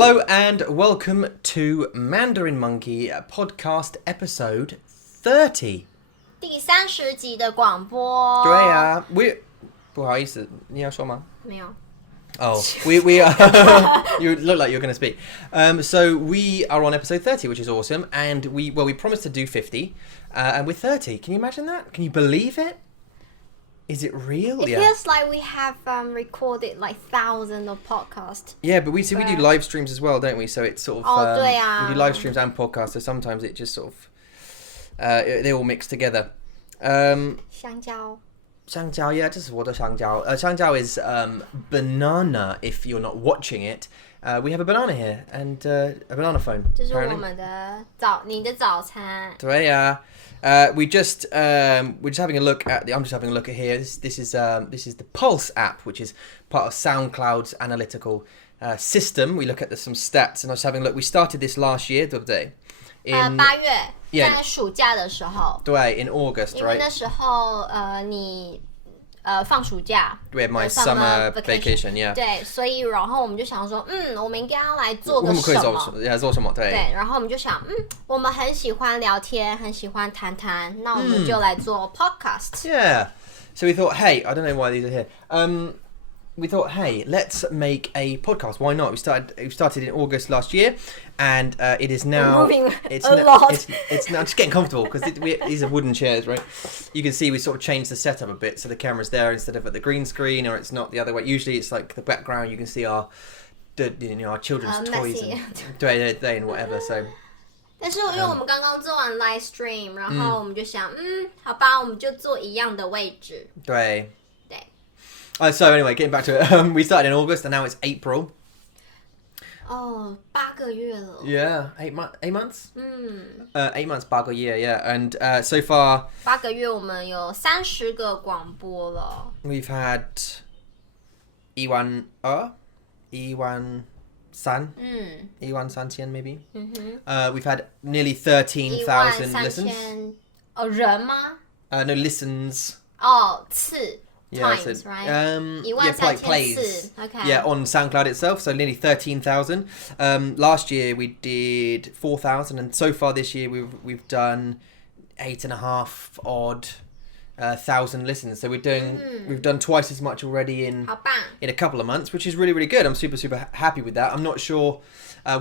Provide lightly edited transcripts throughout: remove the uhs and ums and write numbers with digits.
Hello and welcome to Mandarin Monkey podcast episode 30. 第30集的广播。对啊，不好意思，你要说吗？没有。Oh, we are. You look like you're going to speak. So we are on episode 30, which is awesome, and we promised to do 50, and we're 30. Can you imagine that? Can you believe it? Is it real? It feels like we have recorded like thousands of podcasts. Yeah, but we do live streams as well, don't we? So it's sort of we do live streams and podcasts. So sometimes it just sort of they all mix together. 香蕉 yeah, 这是我的香蕉. 香蕉 is banana. If you're not watching it, we have a banana here and a banana phone. 这是我们的你的早餐。对啊。we're just having a look at I'm just having a look at here. This is the Pulse app, which is part of SoundCloud's analytical system. We look at some stats, and I was having a look. We started this last year, 对不对？8月，在暑假的时候。对 ，in August, right? 因为那时候你放暑假。We had my summer vacation, yeah. 对，所以然后我们就想说，我们应该要来做个什么？做什么？对。对，然后我们就想，我们很喜欢聊天，很喜欢谈，那我们就来做 podcast. Yeah. So we thought, hey, I don't know why these are here. We thought, hey, let's make a podcast. Why not? We started in August last year, and it is now. It's now just getting comfortable because these are wooden chairs, right? You can see we sort of changed the setup a bit, so the camera's there instead of at the green screen, or it's not the other way. Usually, it's like the background. You can see our children's toys and whatever. So. 但是因为我们刚刚做完 live stream， 然后我们就想，好吧，我们就做一样的位置。对。So anyway, getting back to it, we started in August and now it's April. 8个月了。Yeah, 8 months. 8 months, 8个月 yeah, and so far. 8个月我们有30个广播了。We've had 1万2, 1万3, 13000 maybe. We've had nearly 13,000 listens. 人吗？ No, listens. 次。Yeah, times, right? Like plays. Okay. Yeah, on SoundCloud itself, so nearly 13,000. Last year we did 4,000, and so far this year we've done 8.5 odd thousand listens. So we've done twice as much already in a couple of months, which is really, really good. I'm super happy with that. I'm not sure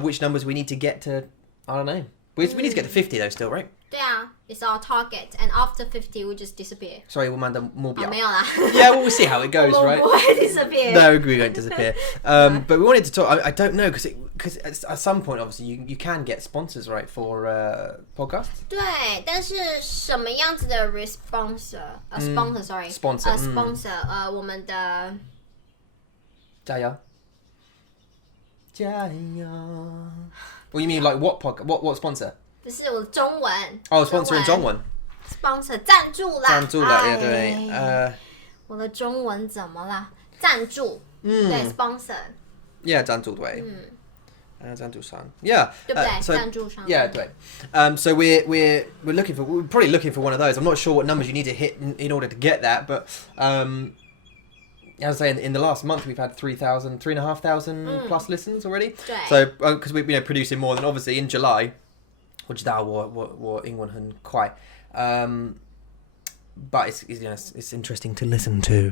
which numbers we need to get to. I don't know. We need to get to 50 though, still, right? 对啊 it's our target, and after 50 we just disappear. Sorry, 我们的目标。没有啦。Yeah, well, we'll see how it goes, right? 不会 disappear. No, we won't disappear. But we wanted to talk. I don't know because at some point, obviously, you can get sponsors, right, for podcasts. 对，但是什么样子的 sponsor? 我们的加油。Well, you mean like what podcast? What sponsor? 不是我的中文。sponsor in 中文。sponsor 赞助啦。赞助啦，对。我的中文怎么啦？赞助。对 sponsor。Yeah, 赞助对。赞助商。Yeah. 对不对？赞助商。Yeah, 对。So we're probably looking for one of those. I'm not sure what numbers you need to hit in order to get that, but as I say, in the last month we've had 3,500 plus listens already. 对。So because we've been producing more than obviously in July. 我知道我英文很快 but it's interesting to listen to.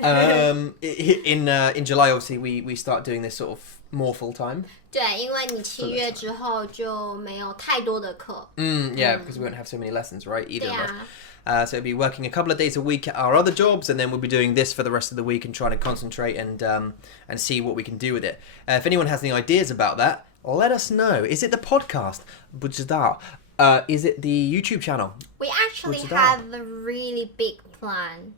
In July, obviously, we start doing this sort of more full time. 对，因为你7月之后就没有太多的课。Yeah, because we won't have so many lessons, right? Either of us. So we'll be working a couple of days a week at our other jobs, and then we'll be doing this for the rest of the week and trying to concentrate and see what we can do with it. If anyone has any ideas about that, let us know. Is it the podcast? 不知道. Is it the YouTube channel? We actually have a really big plan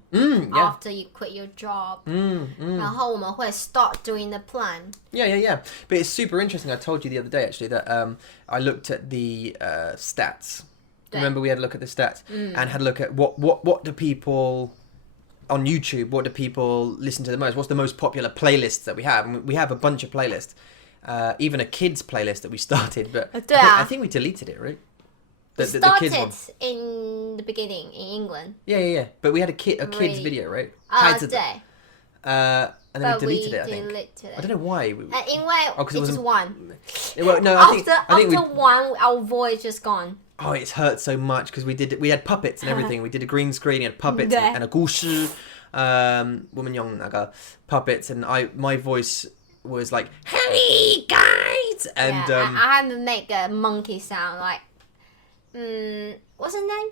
after you quit your job. 然后我们会 start doing the plan. Yeah. But it's super interesting. I told you the other day, actually, that I looked at the stats. Remember we had a look at the stats and had a look at what do people... On YouTube, what do people listen to the most? What's the most popular playlists that we have? And we have a bunch of playlists. Even a kids playlist that we started, but I think we deleted it, right? We started in the beginning in England. Yeah. But we had a kids video, right? 对。And then But we deleted it, I deleted think. it. I don't know why. 因为 'cause it it was wasn't- one. Well, no, After one, our voice just gone. Oh, it's hurt so much because we had puppets and everything. We did a green screen, you had puppets 对 and a 故事. 我们用那个 puppets and my voice was like, "Hey guys!" And yeah, I had to make a monkey sound like, what's his name?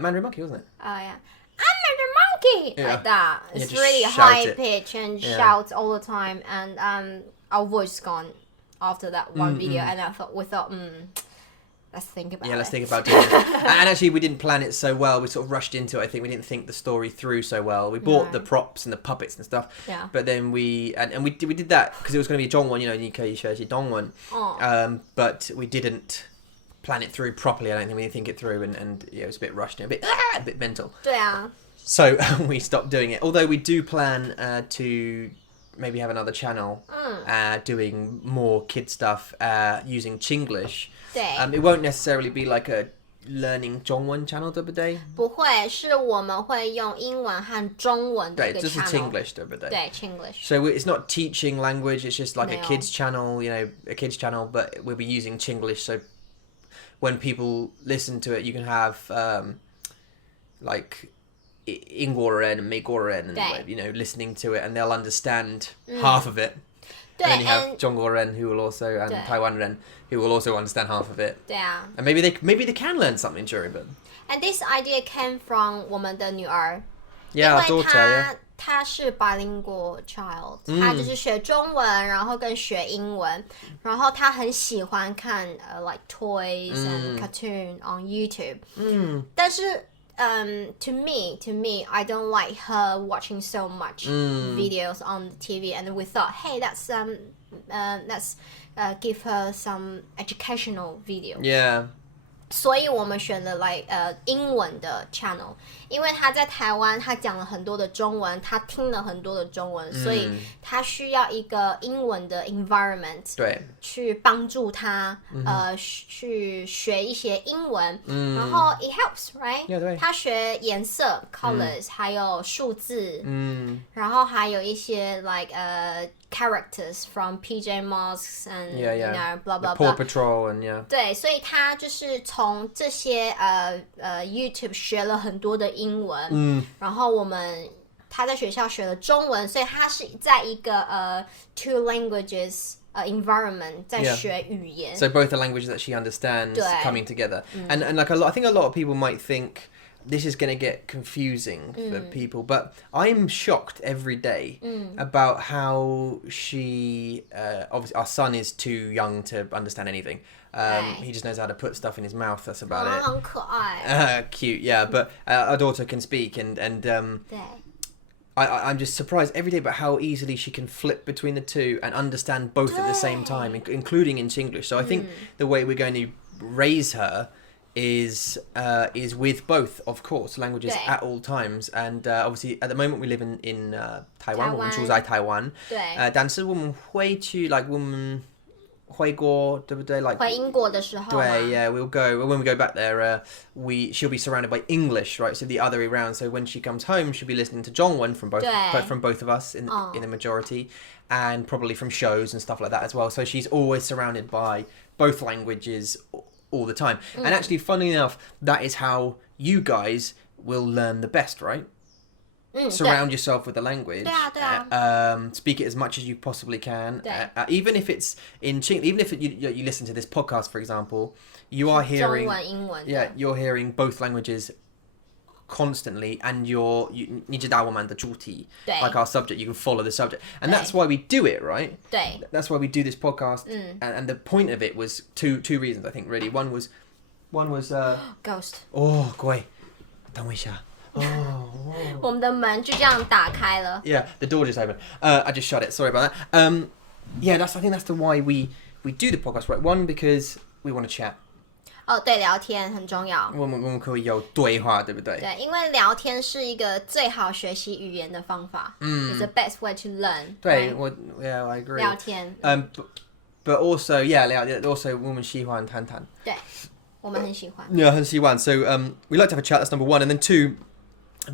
Mandarin Monkey, wasn't it? Oh yeah, I'm a monkey, Yeah. like that. It's just really shout high it. pitch and Yeah. shouts all the time, and our voice gone after that one video, and we thought, let's think about it. Yeah, let's think about doing it. And actually, we didn't plan it so well. We sort of rushed into it. I think we didn't think the story through so well. We bought the props and the puppets and stuff. Yeah. But then we did that because it was going to be 中文, you know, 你可以学习中文. But we didn't plan it through properly. I don't think we didn't think it through, and yeah, it was a bit rushed and a bit mental. 对啊 So we stopped doing it. Although we do plan to maybe have another channel doing more kid stuff using Chinglish. 对 It won't necessarily be like a learning 中文 channel, 对不对？不会，是我们会用英文和中文的一个对，这是 channel。 Chinglish, 对不对？对 Chinglish。 So it's not teaching language, it's just like a No. kids channel, you know, a kids channel, but we'll be using Chinglish. So when people listen to it, you can have like 英国人and 美国人 and 对 you know, listening to it and they'll understand half of it. 对 And then you have and 中国人 who will also and 对 Taiwan ren who will also understand half of it. 对啊 And maybe they can learn something during it. And this idea came from 我们的女儿。 Yeah, our 因为 daughter, yeah. 她是 bilingual child，她就是学中文，然后跟学英文，然后她很喜欢看like toys and cartoon on YouTube。但是to me, I don't like her watching so much videos on the TV, and we thought, hey, let's give her some educational video. Yeah. 所以我们选了英文的 channel， 因为他在台湾，他讲了很多的中文，他听了很多的中文，所以他需要一个英文的 environment， 对，去帮助他去学一些英文，然后 it helps right， Yeah, 对他学颜色 colors， 还有数字，然后还有一些characters from PJ Masks and Yeah, you yeah. know blah blah Paw blah。 Patrol and yeah. 对，所以他就是从这些YouTube 学了很多的英文，然后他在学校学了中文，所以他是在一个two languages environment 在 Yeah. 学语言。 So both the languages that she understands 对 coming together, and like I think a lot of people might think this is going to get confusing for people, but I'm shocked every day about how she obviously our son is too young to understand anything. Right. He just knows how to put stuff in his mouth. That's about 很可爱。 it. Cute, yeah. But our daughter can speak, and 对 I'm just surprised every day about how easily she can flip between the two and understand both at the same time, including in Chinglish. So I think the way we're going to raise her is with both, of course, languages 对 at all times. And obviously, at the moment, we live in Taiwan. 我们住在台湾。对，但是我们会去 like 我们回国，对不对？ Like 回英国的时候嘛， yeah, we'll go when we go back there. She'll be surrounded by English, right? So the other way around. So when she comes home, she'll be listening to Zhongwen from both of us in the majority, and probably from shows and stuff like that as well. So she's always surrounded by both languages all the time. And actually, funnily enough, that is how you guys will learn the best, right? Surround yourself with the language. 对啊，对啊。 Speak it as much as you possibly can. 对。 Even if it's in even if you listen to this podcast, for example, you are 中 hearing 文、英文的。 yeah, you're hearing both languages constantly, and你知道我们的主题 对 like our subject, you can follow the subject, and 对 that's why we do it, right? 对 That's why we do this podcast, and the point of it was two reasons, I think, really. One was Ghost， oh, 各位，等我一下。我们的门就这样打开了。 Yeah, the door just opened. I just shut it. Sorry about that. Yeah, I think that's the why we do the podcast, right? One, because we want to chat. 哦，对，聊天很重要。我们可以有对话，对不对？对，因为聊天是一个最好学习语言的方法。It's the best way to learn。对， right？ yeah, I agree. 聊天。 But also, yeah, also 我们喜欢谈谈。对，我们很喜欢。 Yeah, 很喜欢. So we like to have a chat. That's number one, and then two,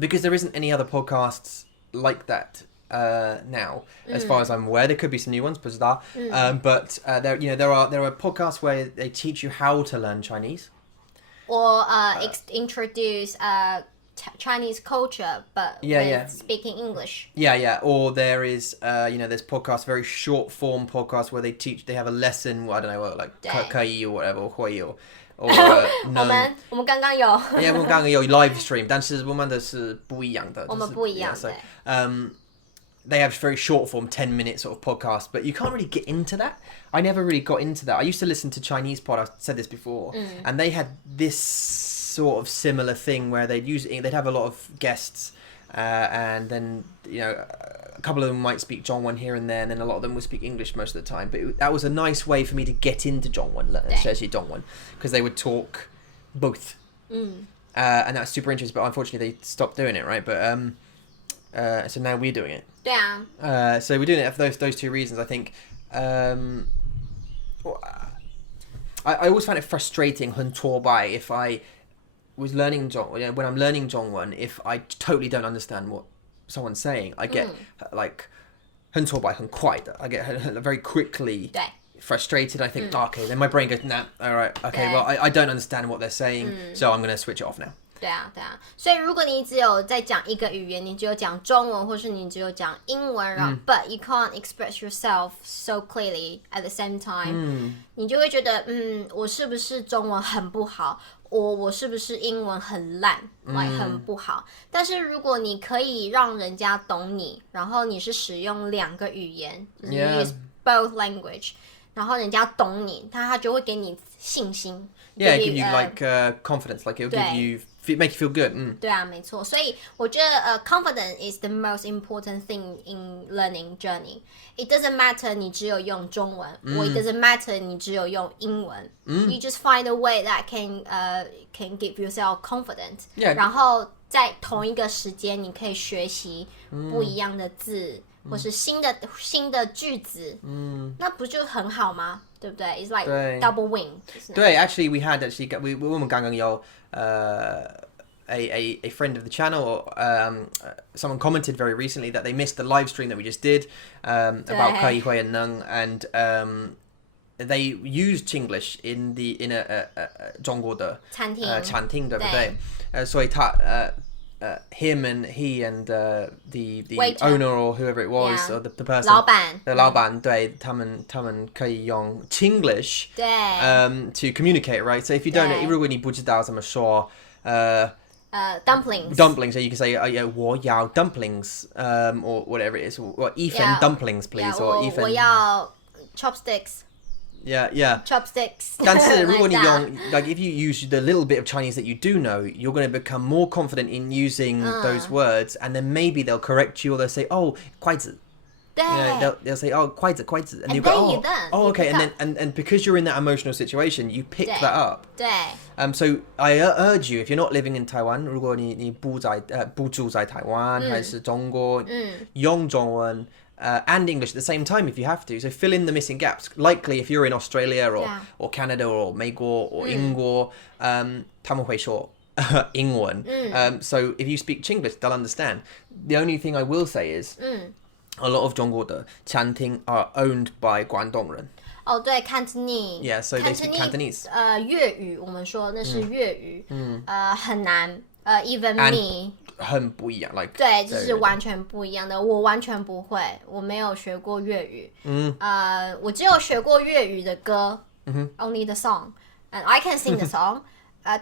because there isn't any other podcasts like that now, as far as I'm aware. There could be some new ones, but there are podcasts where they teach you how to learn Chinese, or introduce Chinese culture, but with speaking English. Or there is there's podcasts, very short form podcasts where they have a lesson. I don't know, like keyi or whatever, 会 or 我们刚刚有我们刚刚有 live stream， 但是我们的是不一样的，我们不一样 so they have very short form 10-minute sort of podcast, but you can't really get into that. I never really got into that. I used to listen to Chinese pod, I've said this before, and they had this sort of similar thing where they'd have a lot of guests, and then a couple of them might speak Zhongwen here and there, and then a lot of them would speak English most of the time. But that was a nice way for me to get into Zhongwen, because they would talk both, and that's super interesting. But unfortunately, they stopped doing it, right? But so now we're doing it. Yeah. So we're doing it for those two reasons. I think. I always find it frustrating, 很挫败, if I was learning when I'm learning Zhongwen, if I totally don't understand what someone's saying, I get like 很挫败, 很快的, I get very quickly frustrated. I think, okay, then my brain goes, nah, all right, okay, well, I don't understand what they're saying, so I'm going to switch it off now. 对啊，所以如果你只有在讲一个语言，你只有讲中文，或是你只有讲英文，然后 but you can't express yourself so clearly at the same time，你就会觉得，我是不是中文很不好，我是不是英文很烂，很不好。但是如果你可以让人家懂你，然后你是使用两个语言，就是 use both language， 然后人家懂你，他就会给你信心。Yeah, give you like confidence, like it'll give you make you feel good. 对啊，没错。所以我觉得confidence is the most important thing in learning journey. It doesn't matter 你只有用中文，or it doesn't matter 你只有用英文。You just find a way that can give yourself confidence. Yeah. 然后在同一个时间，你可以学习不一样的字，或是新的句子。那不就很好吗？对不对？ It's like double win. 对 actually we我们刚刚有a friend of the channel, someone commented very recently that they missed the live stream that we just did about keyi, hui, and neng, and they used Chinglish in a 中国的餐厅，对不对？所以him and he and the owner or whoever it was, or the person, 老板对他们可以用 Chinglish to communicate, right? So if you don't, 如果你不知道怎么说dumplings, so you can say 我要 dumplings, or whatever it is, or Ethan dumplings please, or Ethan 我要 chopsticks. Yeah. Chopsticks. 但是如果你用 like if you use the little bit of Chinese that you do know, you're going to become more confident in using those words, and then maybe they'll correct you, or they'll say, oh, 筷子. They'll say, oh, 筷子, and you go, oh, okay, and because you're in that emotional situation, you pick that up. So I urge you, if you're not living in Taiwan, 如果你不住在台湾，还是中国，用中文 and English at the same time if you have to. So fill in the missing gaps. Likely if you're in Australia or Canada or 美国 or 英国, 他们会说英文. So if you speak Chinglish, they'll understand. The only thing I will say is a lot of 中国的餐厅 are owned by 广东人. 哦，对 Cantonese. Yeah, so they speak Cantonese. 粤语我们说那是粤语，很难even me. 很不一样 like 对，就是完全不一样的。我完全不会，我没有学过粤语。我只有学过粤语的歌，only the song, and I can sing the song.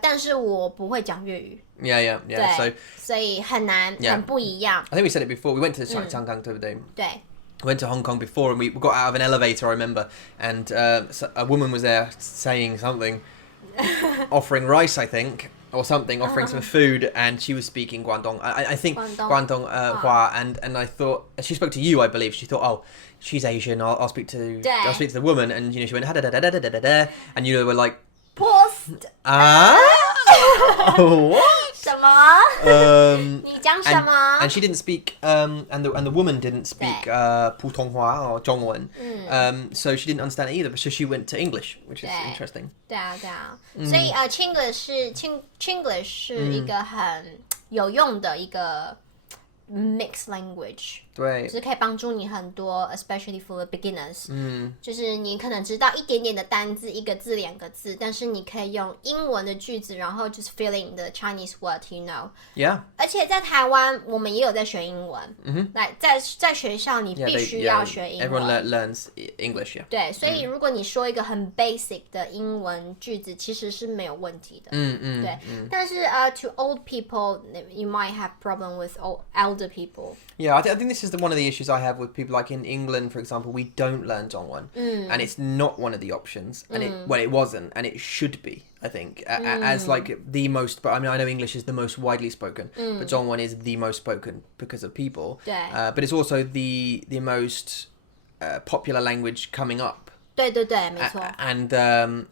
但是我不会讲粤语。Yeah. 对，所以很难，很不一样。I think we said it before. We went to 香港，对不对？对。Went to Hong Kong before, and we got out of an elevator, I remember, and a woman was there saying something, offering rice, I think, or something, offering some food, and she was speaking Guangdong. I think Guangdong Hua, and I thought she spoke to you, I believe. She thought, oh, she's Asian. I'll speak to the woman, and she went da da da da da da da, and were like, post. What? 什么？你讲什么？ And she didn't speak, and the woman didn't speak 普通话 or 中文, so she didn't understand it either. So she went to English, which is interesting. 对啊，所以Chinglish 是一个很有用的一个 mixed language. 对，就是可以帮助你很多 ，especially for the beginners。就是你可能知道一点点的单字，一个字、两个字，但是你可以用英文的句子，然后就是 fill in the Chinese word, you know. Yeah. 而且在台湾，我们也有在学英文。来，在学校你必须要学英文。Everyone learns English, yeah. 对，所以如果你说一个很 basic 的英文句子，其实是没有问题的。对。但是to old people, you might have problem with elder people. Yeah, I think this is one of the issues I have with people. Like in England, for example, we don't learn Zhongwen, and it's not one of the options. And it wasn't, and it should be. I think as like the most. But I mean, I know English is the most widely spoken, but Zhongwen is the most spoken because of people. But it's also the most popular language coming up. 对对对，没错。And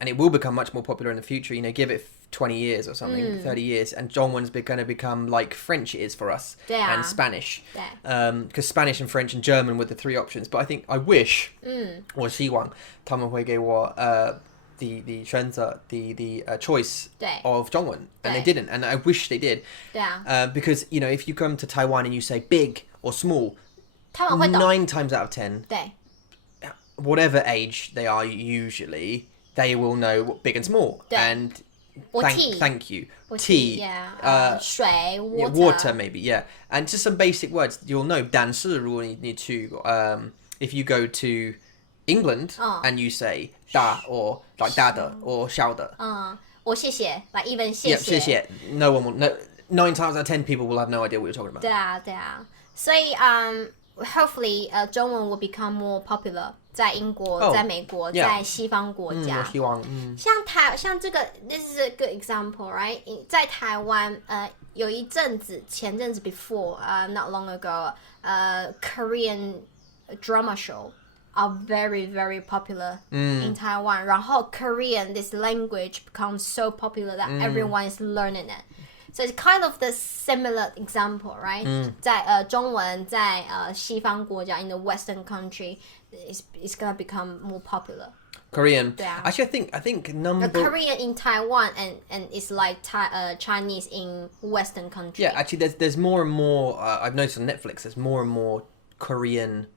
it will become much more popular in the future. You know, give it 20 years or something, 30 years, and Zhongwen's going to become like French is for us, and Spanish. Because Spanish and French and German were the three options. But I wish, 我希望他们会给我the 选择 the choice of Zhongwen, and they didn't, and I wish they did. Because you know, if you come to Taiwan and you say big or small, 他们会懂。 9 times out of 10, 对。 whatever age they are, usually they will know what big and small. And thank you. Tea. Yeah. 水 water. Yeah, water maybe, yeah. And just some basic words you'll know. 但是如果你去 if you go to England and you say 大 or like 大的 or 小的。我谢谢 like even 谢谢。Yeah, 谢谢 No one will, no, 9 times out of 10 people will have no idea what you're talking about. 对啊，对啊。所以hopefully 中文 will become more popular 在英国、在美国、在西方国家。我希望。像这个 this is a good example, right? 在台湾有一阵子前阵子 before not long ago Korean drama show are very very popular in Taiwan. 然后 Korean this language becomes so popular that everyone is learning it. So it's kind of the similar example, right? 在中文在西方国家 in the Western country, it's gonna become more popular. Korean. 对啊。 Actually, I think number. The Korean in Taiwan and it's like Chinese in Western country. Yeah, actually, there's more and more. I've noticed on Netflix, there's more and more Korean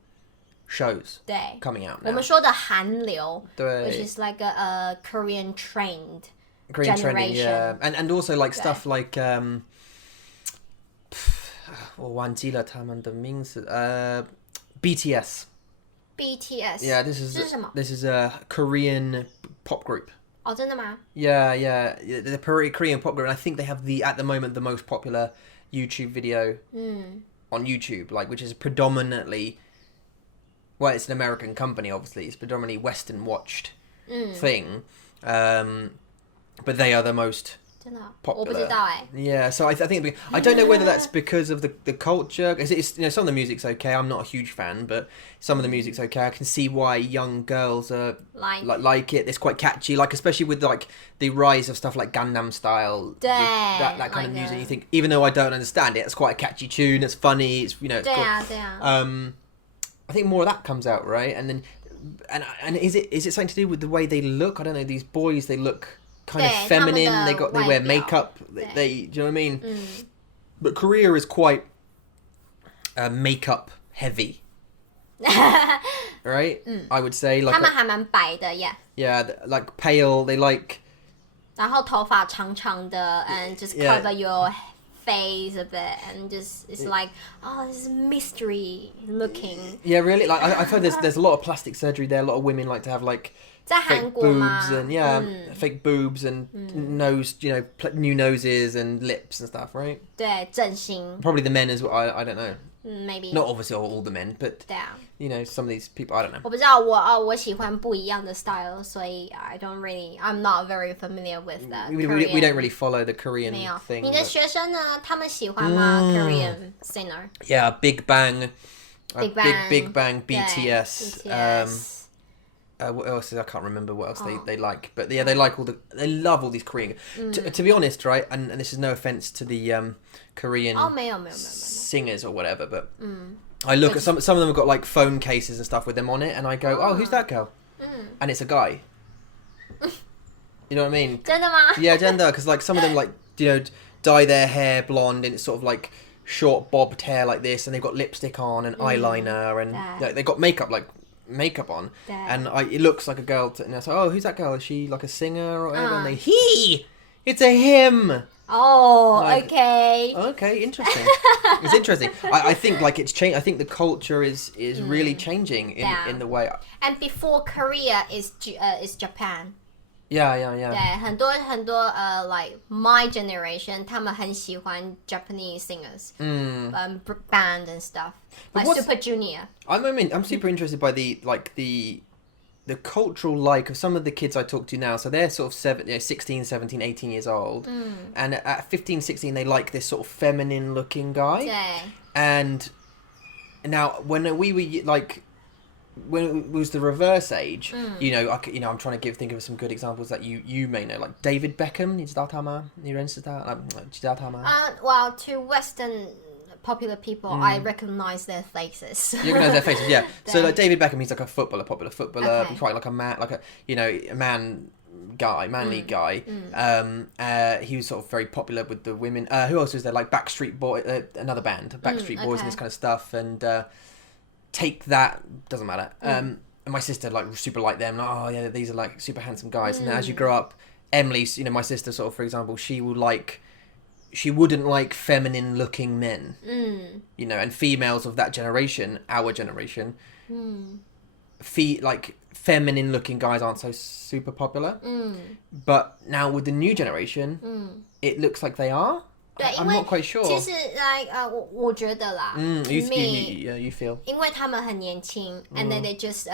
shows 对 coming out now. 我们说的韩流，对 which is like a Korean trained. Korean generation. trending, yeah, and also like stuff like 我忘记了他们的名字BTS. BTS. Yeah, 这是什么？ this is a Korean pop group. 哦，真的吗？ Yeah, the Korean pop group, and I think they have at the moment the most popular YouTube video on YouTube, like which is predominantly, well, it's an American company, obviously, it's predominantly Western watched thing. But they are the most 真的 popular. 我不知道哎。 Yeah, so I think I don't know whether that's because of the culture. Because it's, you know, some of the music's okay. I'm not a huge fan, but some of the music's okay. I can see why young girls are like it. It's quite catchy, like especially with like the rise of stuff like Gangnam Style, that kind of music. You think, even though I don't understand it, it's quite a catchy tune. It's funny. It's, you know, it's 对啊 cool. 对啊。 I think more of that comes out, right? And then and is it something to do with the way they look? I don't know. These boys, they look kind of feminine. They wear makeup. They do you know what I mean? But Korea is quite makeup heavy, right? I would say like 他们还蛮白的 yeah. Yeah, like pale. They like 然后头发长长的 and just cover your face a bit and just it's like this is mystery looking. Yeah, really. Like I've heard there's a lot of plastic surgery there. A lot of women like to have like 在韩国吗？ boobs and fake boobs and nose, you know, new noses and lips and stuff, right? 对，整形 Probably the men as well. I don't know. maybe Not obviously all the men, but 对啊。 you know, some of these people, I don't know. 我不知道我喜欢不一样的 style， 所以 I'm not very familiar with that. We don't really follow the Korean 没有 thing. 你的 but- 学生呢？他们喜欢吗？Korean singer. Yeah, Big Bang. Big Bang. Big Bang, 对 BTS. BTS. What else? I can't remember what else they like, but yeah, they love all these Korean. To be honest, right, and this is no offense to the Korean 没有 singers or whatever, but I look at some of them have got like phone cases and stuff with them on it, and I go, oh, who's that girl? And it's a guy. You know what I mean? 真的吗？ Yeah, gender, because like some of them like, you know, dye their hair blonde and it's sort of like short bobbed hair like this, and they've got lipstick on and eyeliner, and they've got makeup on, and it looks like a girl. And I say, oh, who's that girl? Is she like a singer or whatever? And they, it's a him. Oh, okay. Okay, interesting. It's interesting. I think like it's changed. I think the culture is really changing in the way. And before Korea is Japan. Yeah. 对，很多like my generation， 他们很喜欢 Japanese singers， band and stuff, like Super Junior. I'm super interested by the cultural like of some of the kids I talk to now. So they're sort of 16, 17, 18 years old, and at 15, 16 they like this sort of feminine looking guy. 对。 And now when we were like. When it was the reverse age, I'm trying to think of some good examples that you may know, like David Beckham. 你知道他吗？你认识他？知道他吗？ Well, to Western popular people, I recognize their faces. You recognize their faces, yeah. So like David Beckham, he's like a popular footballer, quite like a man, like a manly guy. He was sort of very popular with the women. Who else was there? Like Backstreet Boy, another band, Backstreet Boys, and this kind of stuff, and. Take that, doesn't matter. And my sister like super liked them. Like, oh yeah, these are like super handsome guys. And then as you grow up, Emily's, my sister sort of, for example, she wouldn't like feminine looking men. And females of that generation, our generation, like feminine looking guys aren't so super popular. But now with the new generation, it looks like they are. I'm not quite sure. 其实 like 我觉得啦 you feel 因为他们很年轻 and then they just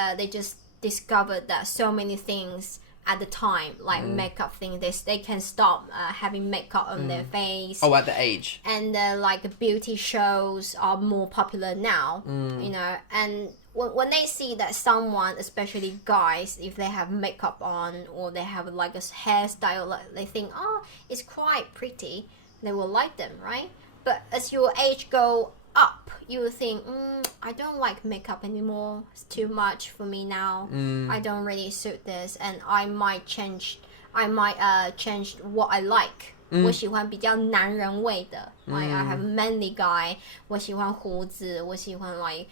discovered that so many things at the time, like makeup things, they can stop having makeup on their face. Oh, at the age. And like beauty shows are more popular now, and when they see that someone, especially guys, if they have makeup on or they have like a hairstyle, like, they think, oh, it's quite pretty. They will like them, right? But as your age go up, you will think, I don't like makeup anymore. It's too much for me now. I don't really suit this, and I might change what I like. 我喜欢比较男人味的 like I have manly guy. 我喜欢胡子，我喜欢 like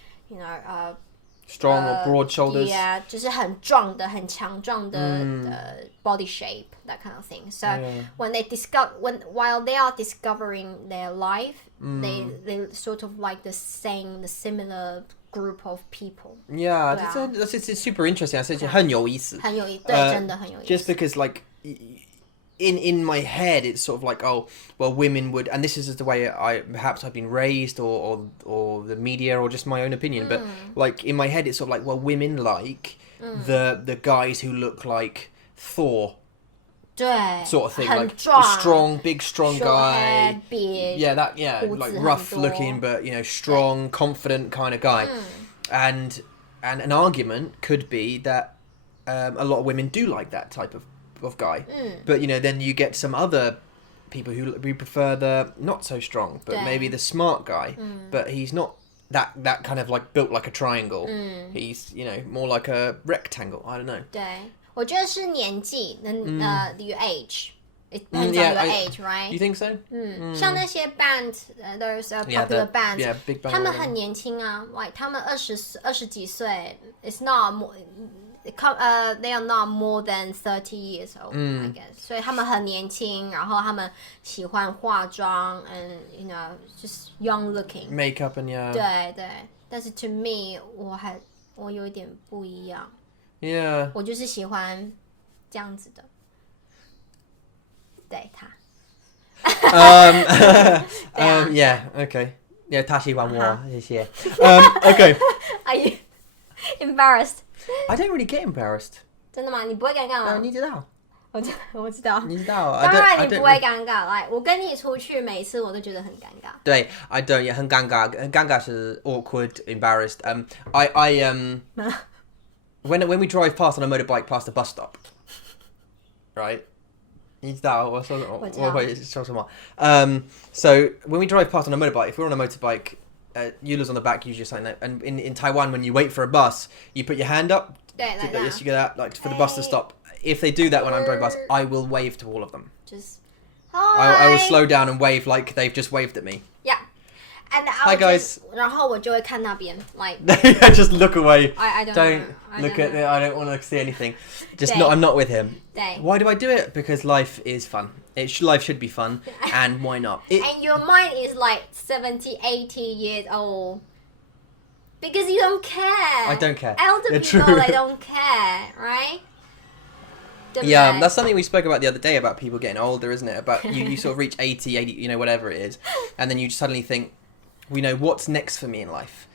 strong or broad shoulders. Yeah, 就是很壮的、很强壮的body shape, that kind of thing. So when they while they are discovering their life, they sort of like the similar group of people. Yeah, it's super interesting. I said 很有意思。很有意思，对，真的很有意思。 Just because like. In my head, it's sort of like, oh, well, women would, and this is just the way I've been raised, or the media, or just my own opinion. But like in my head, it's sort of like, well, women like the guys who look like Thor, 对， sort of thing, 很 like 壮 the strong, big, strong short guy. hair, beard, like rough 胡子很多 looking, but strong, confident kind of guy. And an argument could be that a lot of women do like that type of guy, but then you get some other people who prefer the not so strong, but maybe the smart guy, but he's not that kind of like built like a triangle. He's more like a rectangle. I don't know. 对，我觉得是年纪your age. It depends on your age, right? You think so? 像那些 band, there's a popular band, big band. 他们很年轻啊 like 他们20几岁 it's not more, they are not more than 30 years old, I guess. 所以他们很年轻，然后他们喜欢化妆 and just young looking makeup and 对，但是 to me 我有一点不一样。 Yeah. 我就是喜欢这样子的。对他。Yeah. Okay. Yeah, 他喜欢我，谢谢。Okay. Are you embarrassed? I don't really get embarrassed. 真的吗？你不会尴尬吗？你知道。我知道。你知道。当然你不会尴尬。来，我跟你出去，每一次我都觉得很尴尬。对 I don't. Yeah, 很尴尬。很尴尬是 awkward, embarrassed. When we drive past on a motorbike past a bus stop, right? 你知道我会说什么 So when we drive past on a motorbike, if we're on a motorbike, Eula's on the back, usually something like, and in Taiwan, when you wait for a bus, you put your hand up. Yes, you get that, like for the bus to stop. If they do that when I'm driving bus, I will wave to all of them. Just hi. I will slow down and wave like they've just waved at me. Yeah. And Hi guys. 然后我就会看那边 like just look away. I don't don't know. look at it. I don't want to see anything. Just 对 not. I'm not with him. 对 Why do I do it? Because life is fun. Life should be fun, and why not? And your mind is like 70, 80 years old. Because you don't care. I don't care. Elder Yeah, people, true. they don't care, right? 对不对 Yeah, that's something we spoke about the other day about people getting older, isn't it? About you sort of reach 80, whatever it is, and then you suddenly think, what's next for me in life?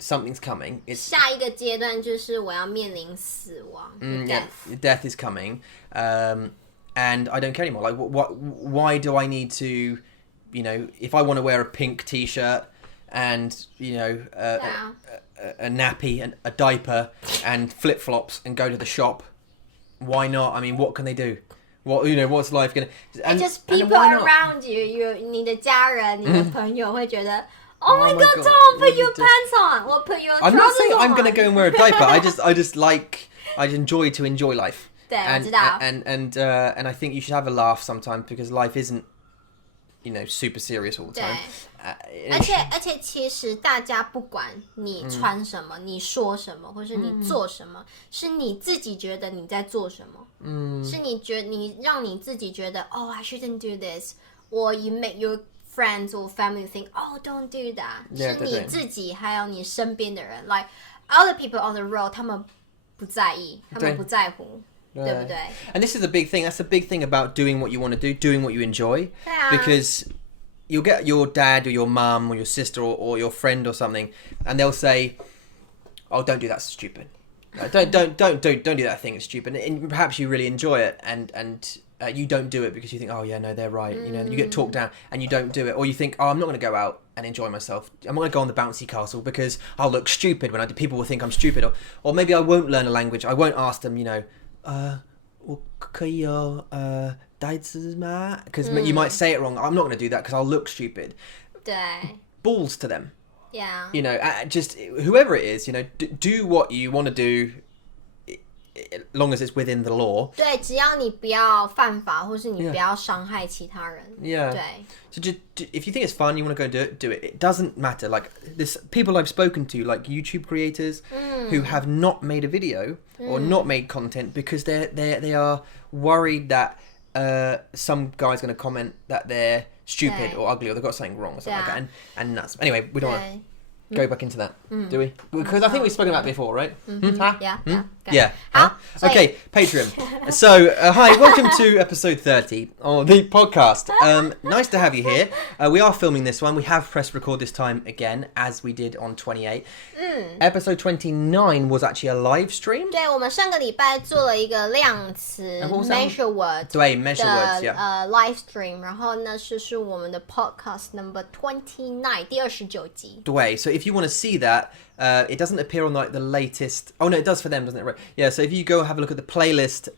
Something's coming. 下一个阶段就是我要面临死亡 Death is coming, and I don't care anymore. Like, why do I need to, if I want to wear a pink T-shirt and a nappy and a diaper and flip flops and go to the shop, why not? I mean, what can they do? What's life gonna? And just people around you, 你的家人、你的朋友会觉得。Oh my god, Tom, put your pants on. Or put your trousers on. I'm not saying I'm going to go and wear a diaper. I enjoy to enjoy life. 对，我知道。 And I think you should have a laugh sometimes because life isn't, super serious all the time. 而且其实大家不管你穿什么、你说什么，或是你做什么，是你自己觉得你在做什么。是你让你自己觉得 Oh, I shouldn't do this. Or you make your friends or family think, oh, don't do that. 是你自己还有你身边的人 like other people on the road 他们不在意，他们不在乎，对不对？ And this is the big thing. That's the big thing about doing what you want to do, doing what you enjoy. Because you'll get your dad or your mum or your sister or your friend or something, and they'll say, oh, don't do that, it's stupid. Don't do that thing, it's stupid. And perhaps you really enjoy it, and you don't do it because you think, oh yeah, no, they're right. You get talked down and you don't do it, or you think, oh, I'm not going to go out and enjoy myself. I'm not going to go on the bouncy castle because I'll look stupid when people will think I'm stupid, or maybe I won't learn a language. I won't ask them, 我可以单词吗? Because you might say it wrong. I'm not going to do that because I'll look stupid. 对 Balls to them. Yeah. Just whoever it is, do what you want to do. As long as it's within the law. 对，只要你不要犯法，或是你不要伤害其他人。Yeah. 对。So if you think it's fun, you want to go do it. It doesn't matter. Like this, people I've spoken to, like YouTube creators, who have not made a video or not made content because they are worried that some guy's going to comment that they're stupid or ugly or they've got something wrong or something like that, and nuts. Anyway, we don't want to go back into that, do we? Because I think we've spoken about it before, right? Yeah. Huh? Okay, Patreon. So, hi, welcome to episode 30 of the podcast. Nice to have you here. We are filming this one. We have pressed record this time again, as we did on 28. Episode 29 was actually a live stream. 对，我们上个礼拜做了一个量词 measure word 对 measure words, yeah. live stream， 然后呢是我们的 podcast number 29第29集。对 So if you want to see that, it doesn't appear on like the latest. Oh no, it does for them, doesn't it? Right. Yeah. So if you go have a look at the playlist,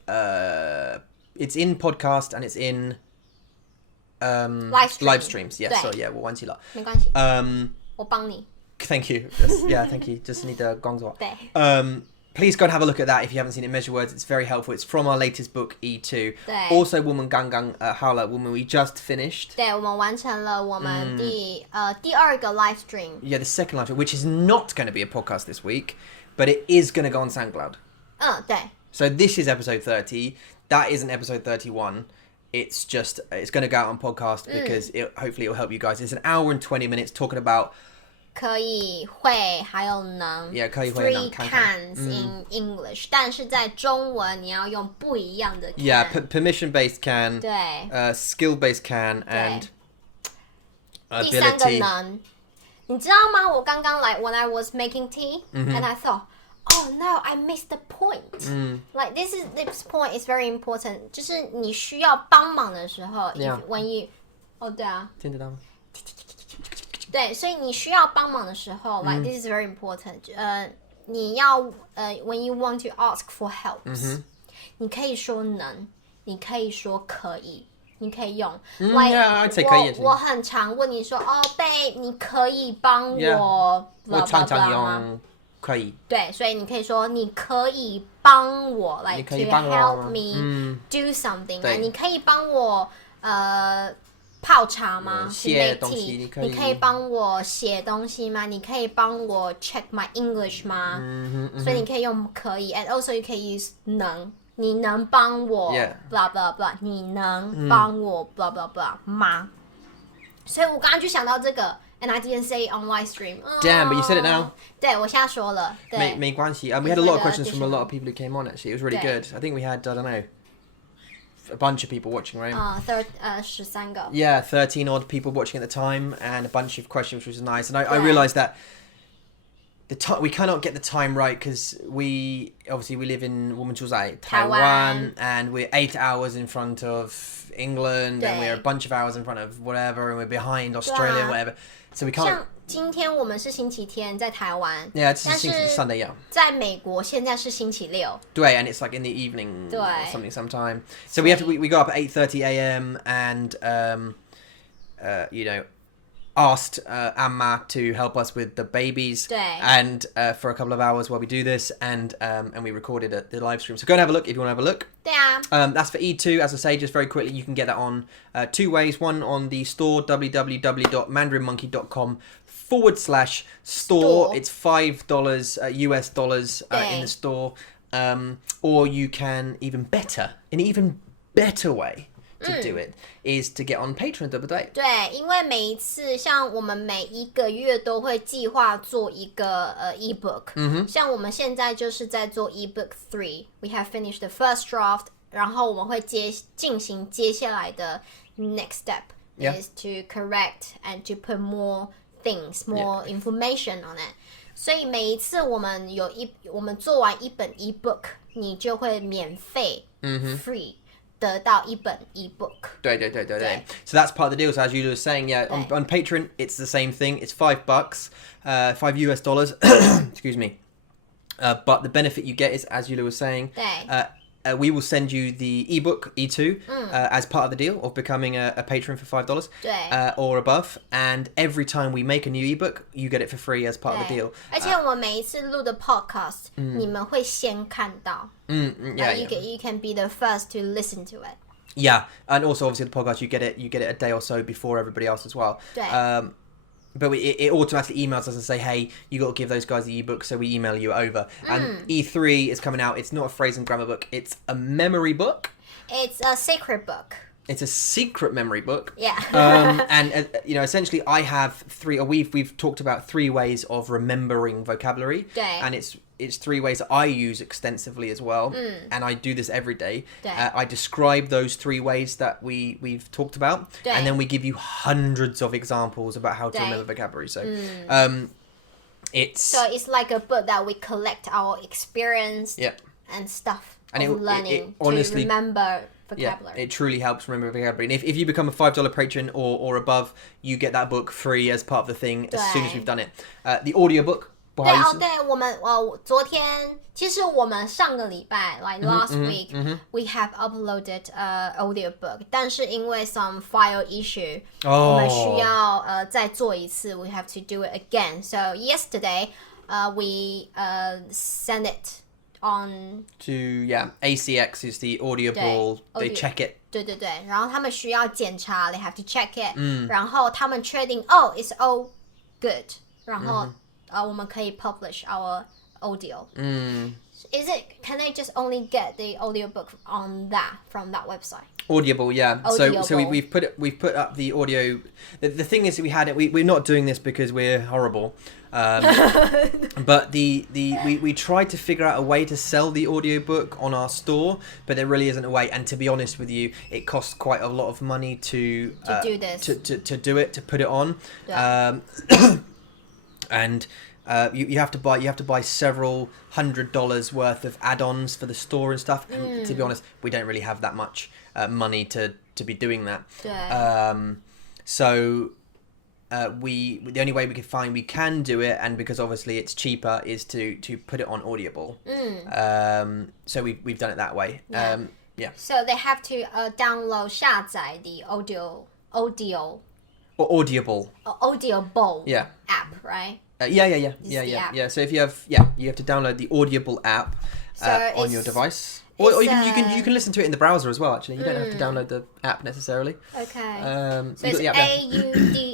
it's in podcast and it's in live streams. Yeah. So yeah, 我忘记了。没关系。我帮你。Thank you. Yeah, thank you. Just need the gongzua. 对。Please go and have a look at that if you haven't seen it. Measure words. It's very helpful. It's from our latest book, E2. 对。Also, 我们刚刚好了，我们 we just finished. 对，我们完成了我们第二个 live stream. Yeah, the second live stream, which is not going to be a podcast this week, but it is going to go on SoundCloud. 对。So this is episode 30. That isn't episode 31. It's going to go out on podcast because hopefully it will help you guys. It's an hour and 20 minutes talking about 可以会还有能 Yeah, 可以会能 three cans in English， 但是在中文你要用不一样的 can。 Yeah, permission based can. 对。skill based can and 第三个 ability. 能，你知道吗？我刚刚when I was making tea and I thought, oh no, I missed the point. Like this point is very important. 就是你需要帮忙的时候 when you 对啊，听得到吗？对，所以你需要帮忙的时候 like this is very important. 你要when you want to ask for help, 你可以说能，你可以说可以，你可以用。like yeah, I'd say 可以。我很常问你说，哦，babe，你可以帮我 Yeah, 我常常吗？用可以。对，所以你可以说你可以帮我 like 你可以 to 帮我 help me do something. 对，你可以帮我泡茶吗？写东西你可以帮我写东西吗？你可以帮我 check my English 吗？所以你可以用可以 ，and also you can use 能。你能帮我 blah blah blah， 你能帮我 blah blah blah 吗？所以我刚刚就想到这个 ，and I didn't say it on live stream. Damn, but you said it now. 对，我现在说了。对，没关系。We had a lot of questions from a lot of people who came on. Actually, it was really good. I think we had I don't know. A bunch of people watching, right? 13个。Yeah, 13 odd people watching at the time, and a bunch of questions, which was nice. And I realised that we cannot get the time right because we live in 我们住在台湾 and we're 8 hours in front of England, and we're a bunch of hours in front of whatever, and we're behind Australia, whatever. So we can't. 像今天我们是星期天，在台湾。Yeah, it's Sunday, yeah. 在美国现在是星期六。对 and it's like in the evening or something sometime. So we go up at 8:30 a.m. and asked Amma to help us with the babies and for a couple of hours while we do this, and we recorded the live stream. So go and have a look if you want to have a look. That's for E2. As I say, just very quickly, you can get that on 2 ways. One on the store, www.mandarinmonkey.com/store. It's $5 US dollars in the store. Or you can an even better way to do it is to get on Patron, 对不对？对，因为每一次像我们每一个月都会计划做一个ebook，像我们现在就是在做 ebook 3， we have finished the first draft， 然后我们会进行接下来的 next step is to correct and to put more things, more information on it。所以每一次我们做完一本 ebook， 你就会免费free。得到一本 ebook. 对。So that's part of the deal. So as you were saying, on Patreon, it's the same thing. It's $5, $5 US dollars. Excuse me. But the benefit you get is, as Yula was saying, we will send you the ebook E2 as part of the deal of becoming a patron for $5 or above. And every time we make a new ebook, you get it for free as part of the deal. 而且我们每一次录的 podcast，你们会先看到。You can be the first to listen to it. Yeah, and also obviously the podcast, you get it a day or so before everybody else as well. But it automatically emails us and say, hey, you got to give those guys the ebook, so we email you over. And E3 is coming out. It's not a phrase and grammar book. It's a memory book. It's a secret book. It's a secret memory book. Yeah. And essentially, I have we've talked about 3 ways of remembering vocabulary. And it's 3 ways that I use extensively as well, and I do this every day. I describe those 3 ways that we've talked about, and then we give you hundreds of examples about how to remember vocabulary. So, it's like a book that we collect our experience and stuff of learning honestly, to remember vocabulary. Yeah, it truly helps remember vocabulary. And if you become a $5 patron or above, you get that book free as part of the thing as soon as we've done it. The audiobook. 对，我们昨天其实我们上个礼拜 like last week we have uploaded audiobook， 但是因为 some file issue， 我们需要再做一次 we have to do it again. So yesterday we sent it on to ACX is the Audible. They check it. 对，然后他们需要检查 they have to check it， 然后他们确定it's all good， 然后我们可以 publish our audio. Can I just only get the audiobook from that website? Audible, yeah. Audible. So we've put up the audio. The thing is, we're not doing this because we're horrible. But we tried to figure out a way to sell the audiobook on our store, but there really isn't a way. And to be honest with you, it costs quite a lot of money to do this, to do it, to put it on. And you have to buy several $100s worth of add-ons for the store and stuff. And to be honest, we don't really have that much money to be doing that. So the only way we can do it, and because obviously it's cheaper, is to put it on Audible. So we've done it that way. So they have to download 下载 the audio. Or Audible. Audible app, right? Yeah. So if you have to download the Audible app on your device. Or you can listen to it in the browser as well. Actually, you don't have to download the app necessarily. Okay. So it's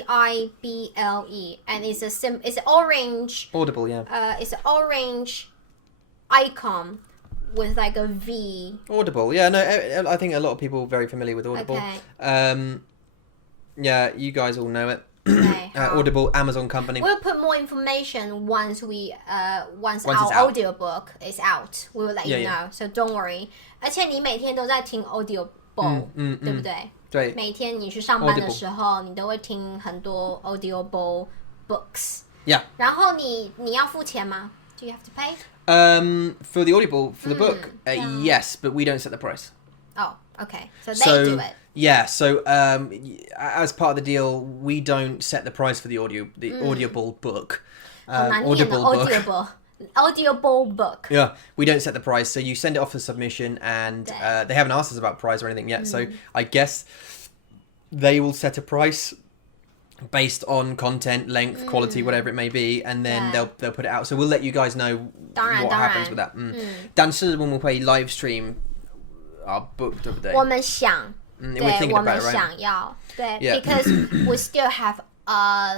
Audible, and it's it's orange. Audible, yeah. It's an orange icon with like a V. Audible, yeah. No, I think a lot of people are very familiar with Audible. Okay. Yeah, you guys all know it. Okay, Audible, Amazon company. We'll put more information once our audiobook is out. We will let you know. So don't worry. 而且你每天都在听 Audible，对不对？对。每天你去上班的时候，你都会听很多 Audible books。Yeah. 然后你要付钱吗？ Do you have to pay? For the Audible, for the book, yes, but we don't set the price. Oh, okay. So they do it. Yeah, so as part of the deal, we don't set the price for the Audible book. Audible book. Yeah, we don't set the price, so you send it off for submission, and they haven't asked us about price or anything yet. So I guess they will set a price based on content, length, quality, whatever it may be, and then they'll put it out. So we'll let you guys know what happens with that. 但是我们会 live stream our book, 对不对？我们想。对，我们想要，对 because we still have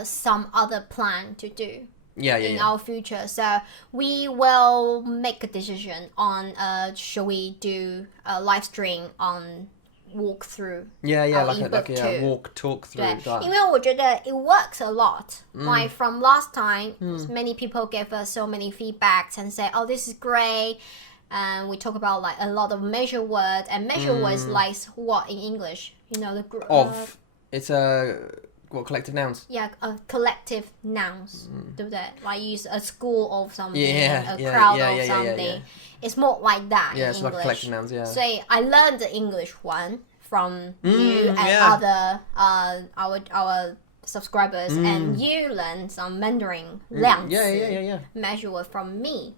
some other plan to do in our future. So we will make a decision on shall we do a live stream on walkthrough. Like a walk talk through. 对，因为我觉得 it works a lot. Like from last time, many people gave us so many feedbacks and say, "Oh, this is great." And we talk about like a lot of measure words, and measure words like what in English? You know it's a collective nouns. Yeah, collective nouns. 对不对? Like use a school of something, a crowd of something. It's more like that in it's English. Like collective nouns. Yeah. So I learned the English one from you and other our subscribers, and you learned some Mandarin 量词 measure word from me.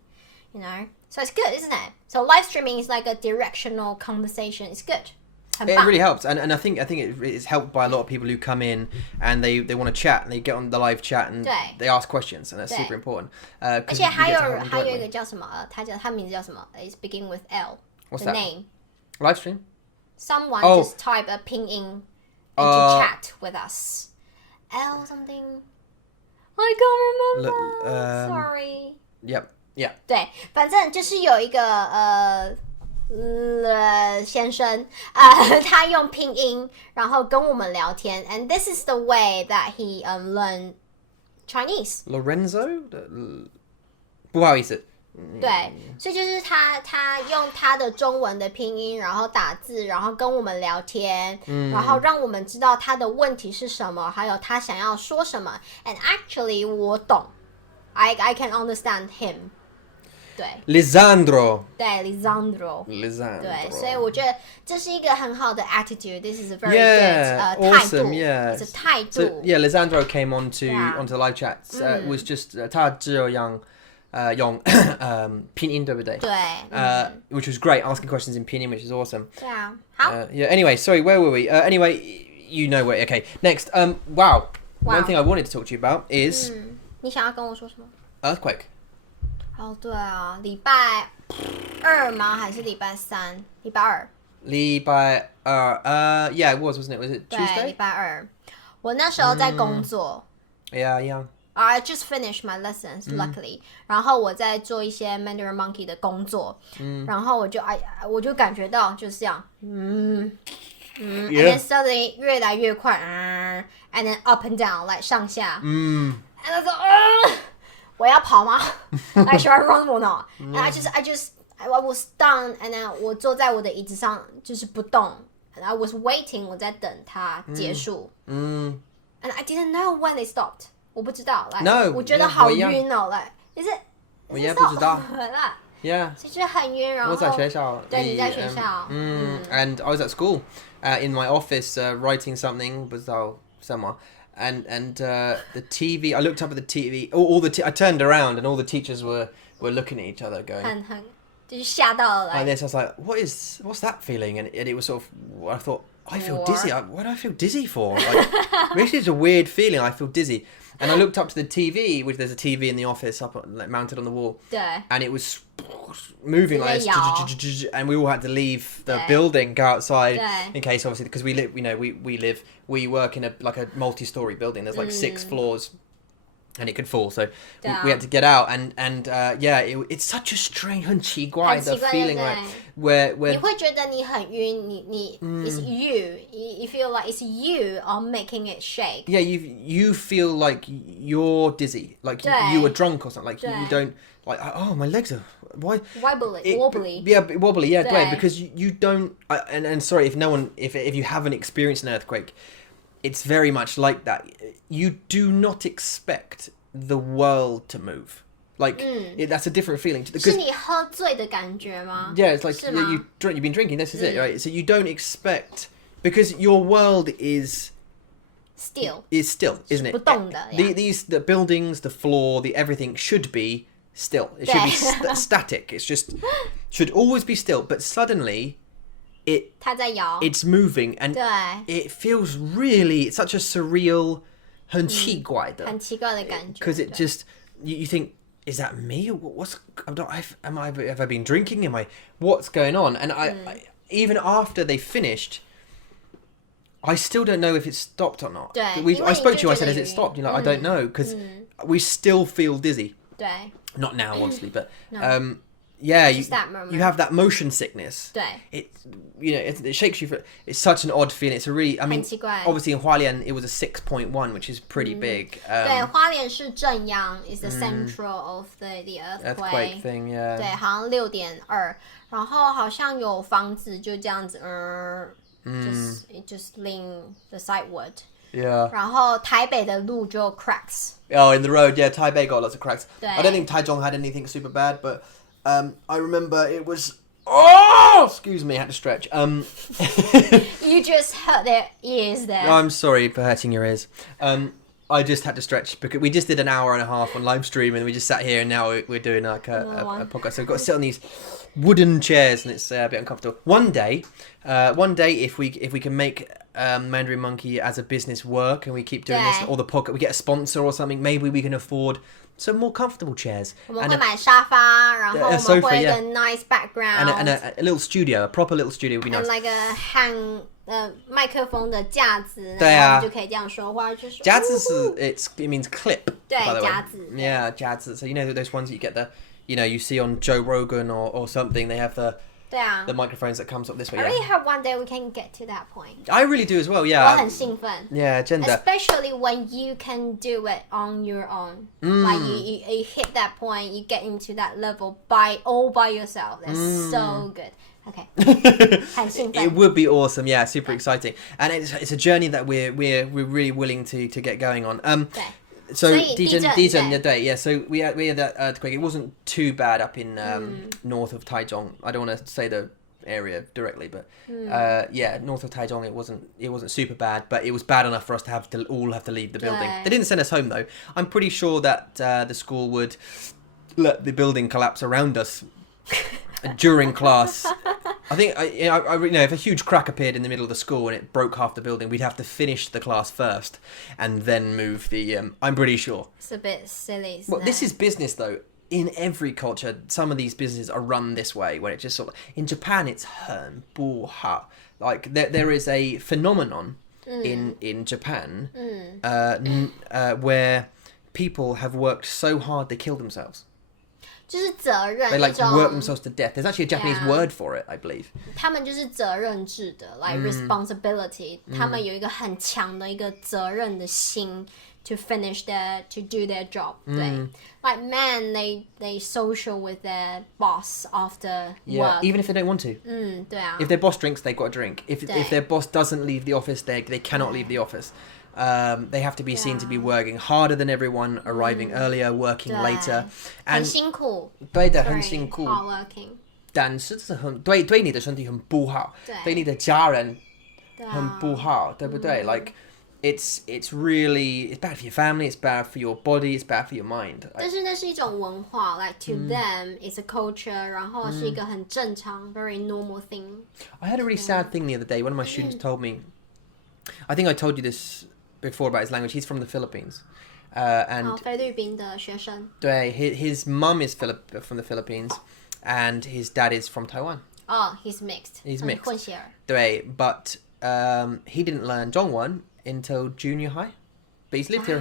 You know. So it's good, isn't it? So live streaming is like a directional conversation. It's good. It really helps, and I think it's helped by a lot of people who come in and they want to chat and they get on the live chat and they ask questions, and that's super important. 而且还有一个叫什么？他名字叫什么？ It's begin with L. What's the that? name? Live stream? Someone just type a pinyin and to chat with us. L something. I can't remember. Sorry. Yep. Yeah. 对，反正就是有一个先生他用拼音然后跟我们聊天 and this is the way that he learned Chinese. Lorenzo? 不好意思。对，所以就是他用他的中文的拼音，然后打字，然后跟我们聊天，然后让我们知道他的问题是什么，还有他想要说什么。And actually 我懂 I can understand him. 对 Lisandro. 对 Lisandro. 对，所以我觉得这是一个很好的 attitude. This is a very good awesome, 态度 It's a 态度 So, Lisandro came onto the live chat. Was just 他只有用拼音对不对？对 which was great, asking questions in pinyin, which is awesome. 对啊，好 anyway, sorry, where were we? Anyway, you know where. Okay, next. Wow. One thing I wanted to talk to you about is 你想要跟我说什么？ earthquake. 哦，对啊，礼拜二吗？还是礼拜三？礼拜二。礼拜二，yeah, it was, wasn't it? Was it Tuesday? 对，礼拜二。我那时候在工作。Yeah. I just finished my lessons, luckily. 然后我在做一些 Mandarin Monkey 的工作。然后我就感觉到就是这样，and then suddenly 越来越快，and then up and down, like 上下。and I thought, 我要跑吗？Like should I run or not? And I was stunned, and then 我坐在我的椅子上就是不动。And I was waiting, 我在等它结束。And I didn't know when it stopped. 我不知道 ，No， 我觉得好晕哦 ，like is it？ 我也不知道。Yeah， 所以就很晕，然后我在学校。对，你在学校。And I was at school, in my office, writing something. 不知道什么。And the TV. I looked up at the TV. I turned around, and all the teachers were looking at each other, going. 很就是吓到了。Like this, I was like, what's that feeling? And it was sort of. I thought, I feel dizzy. What do I feel dizzy for? Like, basically, it's a weird feeling. I feel dizzy. And I looked up to the TV, which there's a TV in the office up like, mounted on the wall. 对 And it was moving like this, and we all had to leave the building, go outside in case, obviously, because we live, we work in a multi-story building. There's like 6 floors, and it could fall. So we had to get out, and it's such a strange, 很奇怪的 feeling, like where 你会觉得你很晕，你 it's you feel like it's you are making it shake. Yeah, you feel like you're dizzy, like you were drunk or something, like you don't like, oh, my legs are wobbly. Yeah, wobbly. Yeah, right, because you don't. And sorry if you haven't experienced an earthquake, it's very much like that. You do not expect the world to move. Like that's a different feeling. 是你喝醉的感觉吗？ Yeah, it's like you've been drinking. This is it, right? So you don't expect, because your world is still, isn't it? 不动的 the buildings, the floor, the everything should be still. It should be static. It's just should always be still. But suddenly, 它在摇 it's moving, and it feels really. It's such a surreal, 很奇怪的 很奇怪的感觉 because it just you think, is that me? Have I been drinking? What's going on? And I even after they finished, I still don't know if it stopped or not. I spoke to you. I said, has it stopped? You're like, I don't know, because we still feel dizzy. 对 Not now, obviously, but No. Yeah, Just that moment. you have that motion sickness. 对 It shakes you. It's such an odd feeling. It's a really, I mean, 很奇怪 obviously in Hualien it was a 6.1, which is pretty big. 对花莲市正央 is the central of the earthquake thing, yeah. 对，好像6.2，然后好像有房子就这样子just lean the sideward. Yeah. 然后台北的路就 cracks. Oh, in the road, yeah. Taipei got lots of cracks. 对 I don't think Taichung had anything super bad, but I remember it was. Oh, excuse me, I had to stretch. You just hurt their ears there. I'm sorry for hurting your ears. I just had to stretch because we just did an hour and a half on live stream, and we just sat here, and now we're doing like a podcast. So we've got to sit on these wooden chairs, and it's a bit uncomfortable. One day, if we can make Mandarin Monkey as a business work, and we keep doing this, or the podcast, we get a sponsor or something, maybe we can afford some more comfortable chairs. 我们会买沙发，然后我们 sofa, 会有 yeah. a nice background. And a little studio, a proper little studio would be And nice. like a hang 麦克风的架子，对啊然后我们就可以这样说话，就说夹子是 it means clip. 对 by the way. 夹子 Yeah, 夹子. So you know those ones that you get you see on Joe Rogan or something. They have the 对啊 microphones that comes up this way. I Yeah. really hope one day we can get to that point. I really do as well. 我 Yeah. 很兴奋 Yeah, gender. Especially when you can do it on your own. Like you hit that point, you get into that level all by yourself. That's so good. Okay. 很兴 It 奋 would be awesome. Yeah, super exciting, and it's a journey that we're really willing to get going on. 对 So 所以地震， yeah. So we had that earthquake. It wasn't too bad up in north of Taichung. I don't want to say the area directly, but north of Taichung it wasn't super bad, but it was bad enough for us to all have to leave the building. Yeah. They didn't send us home though. I'm pretty sure that the school would let the building collapse around us during class. I think if a huge crack appeared in the middle of the school and it broke half the building, we'd have to finish the class first and then move the. I'm pretty sure. It's a bit silly. Well, this is business though. In every culture, some of these businesses are run this way, where it just sort of. In Japan, it's 很不好. Like there is a phenomenon in Japan where people have worked so hard they kill themselves. 就是责任 They 一 like 种 work themselves to death. There's actually a Japanese Yeah. word for it, I believe. 他们就是责任制的 like responsibility 他们有一个很强的一个责任的心 to finish to do their job 对 like men they social with their boss after Yeah, work even if they don't want to. 对啊 If their boss drinks, they've got a drink. If Yeah. their boss doesn't leave the office, they cannot leave the office. They have to be seen to be working harder than everyone, arriving earlier, working 对 later. 很 And 辛苦对的， very 很辛苦。 hardworking 但是这很对你的身体很不好，对你的家人很不好，对不对？Like it's really bad for your family, it's bad for your body, it's bad for your mind. 但是那是一种文化 like to them it's a culture 然后是一个很正常 very normal thing I had a really sad thing the other day. One of my students told me, I think I told you this before about his language. He's from the Philippines. and 菲律宾的学生。对 his mum is from the Philippines, and his dad is from Taiwan. Oh, he's mixed. He's mixed. 混血儿。对 but he didn't learn Zhongwen until junior high. But he's lived here.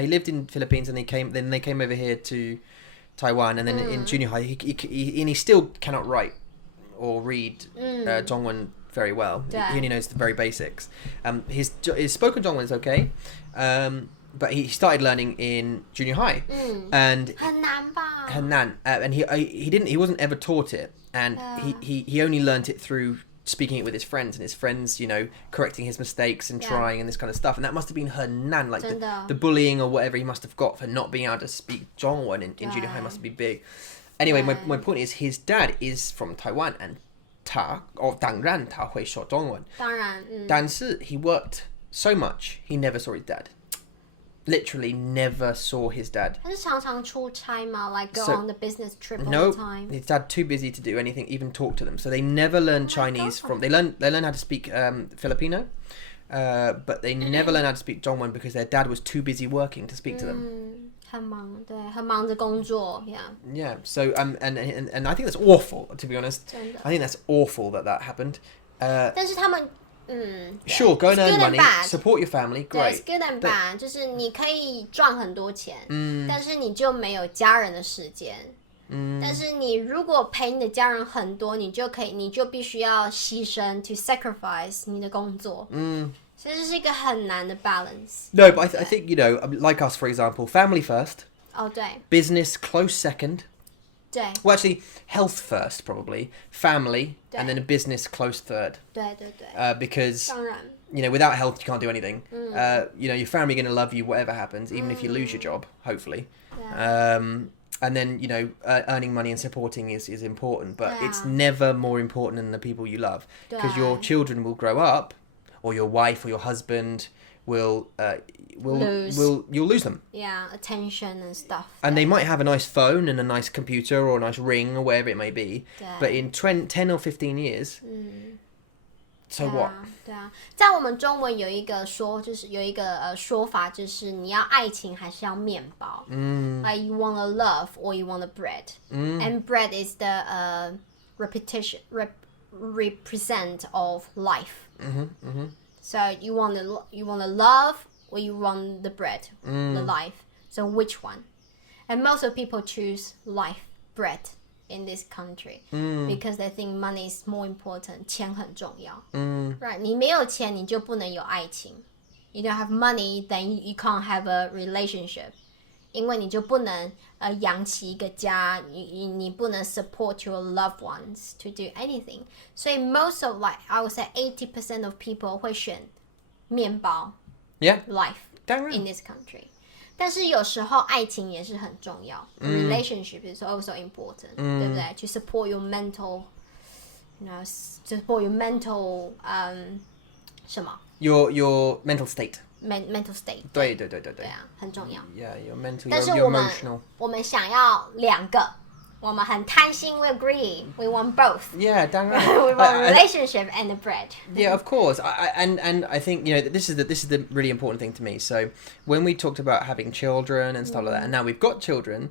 He lived in Philippines, and then they came over here to Taiwan, and then in junior high, he still cannot write or read Zhongwen very well. He only knows the very basics. His spoken Zhongwen is okay, but he started learning in junior high, and 很难吧？很难, and he wasn't ever taught it, and he only learnt it through speaking it with his friends, and his friends, correcting his mistakes and trying and this kind of stuff, and that must have been 很难, like the bullying or whatever he must have got for not being able to speak Zhongwen in junior high must be big. Anyway, my point is his dad is from Taiwan, and 当然他会说中文，当然，但是 he worked so much he never saw his dad. Literally never saw his dad. 他是常常出差吗？ Like go on the business trip all No, the time? his dad too busy to do anything, even talk to them. So they never learn Chinese from. They learn how to speak Filipino, but they never learn how to speak Zhongwen because their dad was too busy working to speak to them. 很忙，对，很忙着工作 Yeah. So and I think that's awful, to be honest. 真的。I think that's awful that happened. 但是他们。Sure, go and earn money, bad. support your family, great. It's good and bad. 就是你可以赚很多钱，但是你就没有家人的时间。但是你如果陪你的家人很多，你就必须要牺牲 to sacrifice 你的工作。所以这是一个很难的 balance. No, but I think, like us, for example, family first. 对。Business close second. 对。Well, actually, health first, probably. Family, and then a business close third. 对。Because, 当然。without health, you can't do anything. Your family are going to love you whatever happens, even if you lose your job, hopefully. And then, earning money and supporting is important, but it's never more important than the people you love. Because your children will grow up, or your wife or your husband you'll lose them. Yeah, attention and stuff. And they might have a nice phone and a nice computer or a nice ring or whatever it may be. But in 10 or 15 years, so what? 对啊，在我们中文有一个说法，就是你要爱情还是要面包。Like you want a love or you want a bread. And bread is the represent of life. So you want a love or you want the bread, the life. So which one? And most of people choose life, bread in this country because they think money is more important. 钱很重要。Right? 你没有钱，你就不能有爱情。You don't have money, then you can't have a relationship. 因为你就不能养起一个家，你不能 support your loved ones to do anything. 所以 most of I would say 80% of people 会选面包 life in this country. 但是有时候爱情也是很重要。Relationship is also important, 对不对？ To support your mental, support your mental 什么？ Your mental state. Mental state. 对。对啊，很重要。Yeah, your mental, 但是 your emotional. 我们想要两个，我们很贪心 we agree, we want both. Yeah, 当然。We want a relationship and a bread. Yeah, of course. And I think this is the really important thing to me. So when we talked about having children and stuff like that, and now we've got children,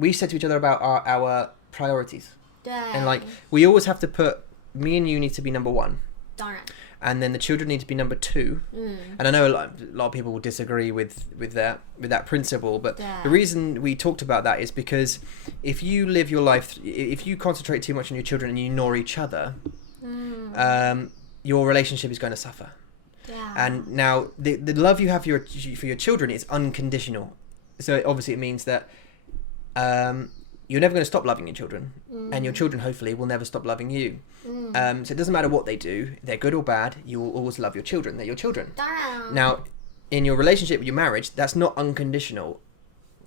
we said to each other about our priorities. 对。 And like we always have to put me and you need to be number one. 当然。 And then the children need to be number two. And I know a lot of people will disagree with that principle, but the reason we talked about that is because if you live your life, if you concentrate too much on your children and you ignore each other, your relationship is going to suffer. And now the love you have for your children is unconditional. So obviously it means that you're never going to stop loving your children, and your children hopefully will never stop loving you. So it doesn't matter what they do, they're good or bad, you will always love your children. They're your children. 当然。 Now, in your relationship, your marriage, that's not unconditional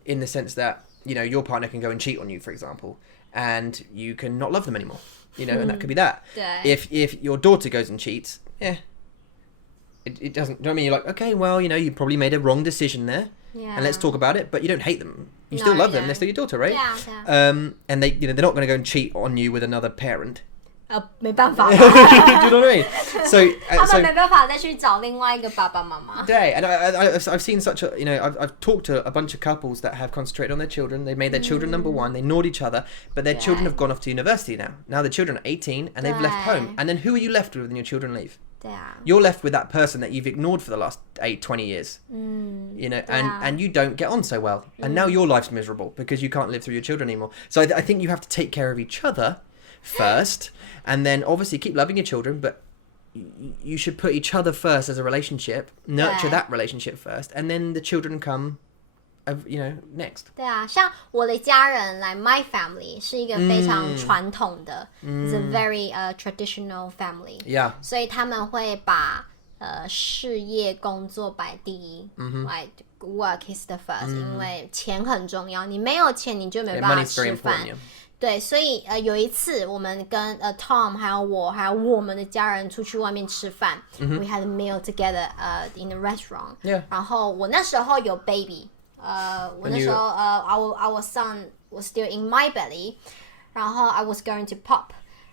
in the sense that, your partner can go and cheat on you, for example, and you can not love them anymore, and that could be that. If your daughter goes and cheats, it doesn't, you know what I mean? You're like, okay, well, you probably made a wrong decision there. And let's talk about it, but you don't hate them. You still love them. They're still your daughter, right? Yeah. And they, they're not going to go and cheat on you with another parent. 没办法 Do you know what I mean? So, 他们没办法再去找另外一个爸爸妈妈。 and I've seen such a, I've talked to a bunch of couples that have concentrated on their children. They've made their children number one. They ignored each other, but their children have gone off to university now. Now the children are 18 and they've left home. And then who are you left with when your children leave? 对啊 You're left with that person that you've ignored for the last 20 years. And you don't get on so well. And now your life's miserable because you can't live through your children anymore. So I think you have to take care of each other first, and then obviously keep loving your children, but you should put each other first as a relationship, nurture that relationship first, and then the children come, next. 对啊，像我的家人来 my family 是一个非常传统的，it's a very traditional family. Yeah. 所以他们会把事业工作摆第一，like work is the first，因为钱很重要，你没有钱你就没办法吃饭。对，所以有一次我们跟Tom 还有我还有我们的家人出去外面吃饭，we had a meal together in the restaurant. Yeah. 然后我那时候有 baby，我那时候our son was still in my belly， 然后 I was going to pop，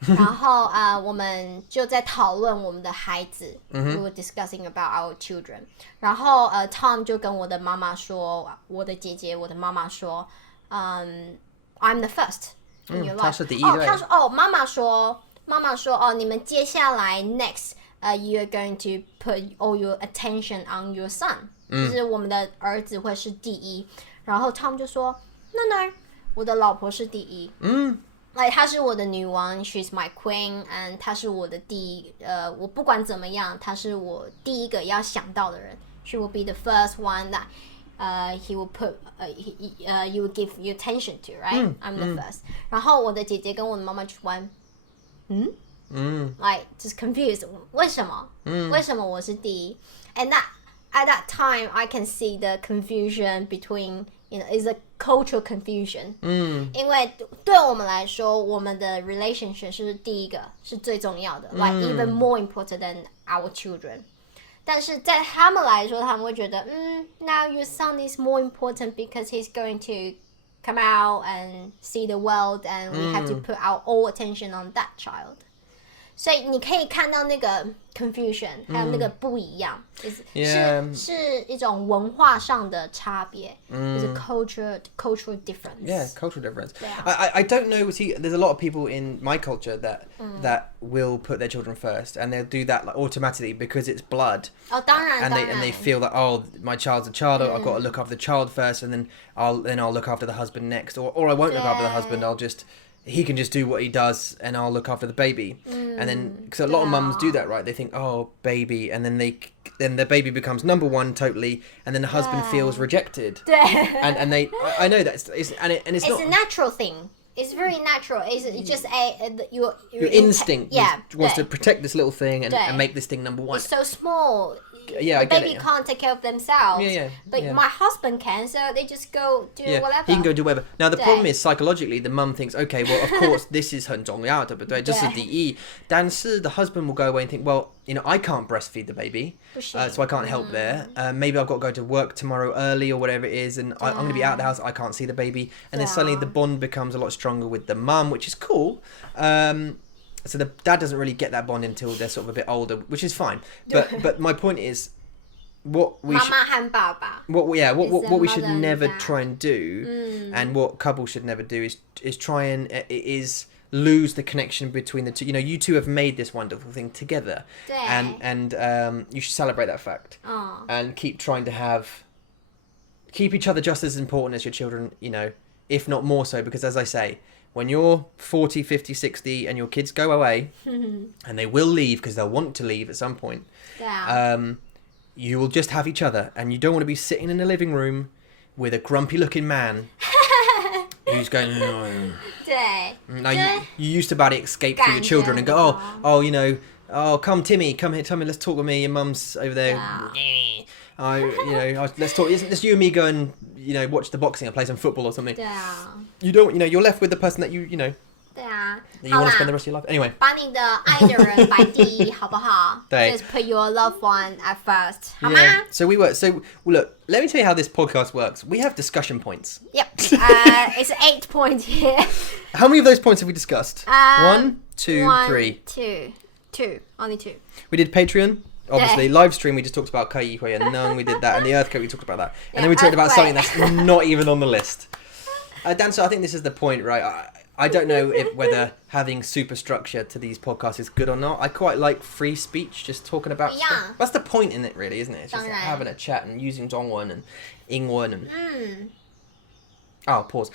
然后我们就在讨论我们的孩子，we were discussing about our children。然后Tom 就跟我的妈妈说，我的姐姐，我的妈妈说，I'm the first。他是第一位。他说妈妈说你们接下来 next you're going to put all your attention on your son，就是我们的儿子会是第一。然后 Tom 就说 no， 我的老婆是第一。她是我的女王 ，she's my queen， and 她是我的我不管怎么样，她是我第一个要想到的人。She will be the first one that he will put you will give your attention to, right? I'm the first. 然后我的姐姐跟我的妈妈就玩like just confused. 为什么我是第一 ？And at that time, I can see the confusion between, is a cultural confusion. 因为对我们来说，我们的 relationship 是第一个，是最重要的，like even more important than our children. 但是在他们来说，他们会觉得，now your son is more important because he's going to come out and see the world, and we have to put our all attention on that child. 所以你可以看到那个 confusion，还有那个不一样，是一种文化上的差别，就是 cultural difference. Yeah, cultural difference. I don't know. See, there's a lot of people in my culture that will put their children first, and they'll do that like automatically because it's blood. 当然 and they feel that my child's a child. I've got to look after the child first, and then I'll look after the husband next, or I won't look after the husband. He can just do what he does, and I'll look after the baby. And then, because a lot of mums do that, right? They think, oh, baby, and then the baby becomes number one totally, and then the husband feels rejected. and I know that it's not a natural thing. It's very natural. It's just your instinct wants to protect this little thing and make this thing number one. It's so small. Yeah, I get baby it. can't take care of themselves. But my husband can, so they just go do whatever. He can go do whatever. Now the problem is psychologically, the mum thinks, okay, well of course this is 很重要的，对不对？这是第一。但是 the husband will go away and think, well, I can't breastfeed the baby, so I can't help there. Maybe I've got to go to work tomorrow early or whatever it is, and I'm going to be out of the house. I can't see the baby, and then suddenly the bond becomes a lot stronger with the mum, which is cool. So the dad doesn't really get that bond until they're sort of a bit older, which is fine. But my point is, what we should never try and do, and what couples should never do is try and lose the connection between the two. You two have made this wonderful thing together, and you should celebrate that fact, and keep trying to keep each other just as important as your children, if not more so, because as I say, when you're 40, 50, 60 and your kids go away, and they will leave because they'll want to leave at some point, you will just have each other, and you don't want to be sitting in a living room with a grumpy looking man who's going, now you used to about to escape through your children and go, oh, come Timmy, come here, let's talk with me, your mum's over there. Let's talk. Let's you and me go and watch the boxing or play some football or something. You don't. You're left with the person that you that you want to spend the rest of your life. Anyway. 把你的爱的人摆第一，好不好？Just put your loved one at first. 好吗？ So look. Let me tell you how this podcast works. We have discussion points. Yep. It's 8 points here. How many of those points have we discussed? 1, two, three. Two. Only two. We did Patreon. Obviously, live stream, we just talked about keyi, and neng, we did that. And the earthquake, we talked about that. And then we talked about something that's not even on the list. Dan, so I think this is the point, right? I don't know whether having super structure to these podcasts is good or not. I quite like free speech, just talking about stuff. That's the point in it, really, isn't it? It's just like having a chat and using Zhongwen and Ingwen and... Oh, pause.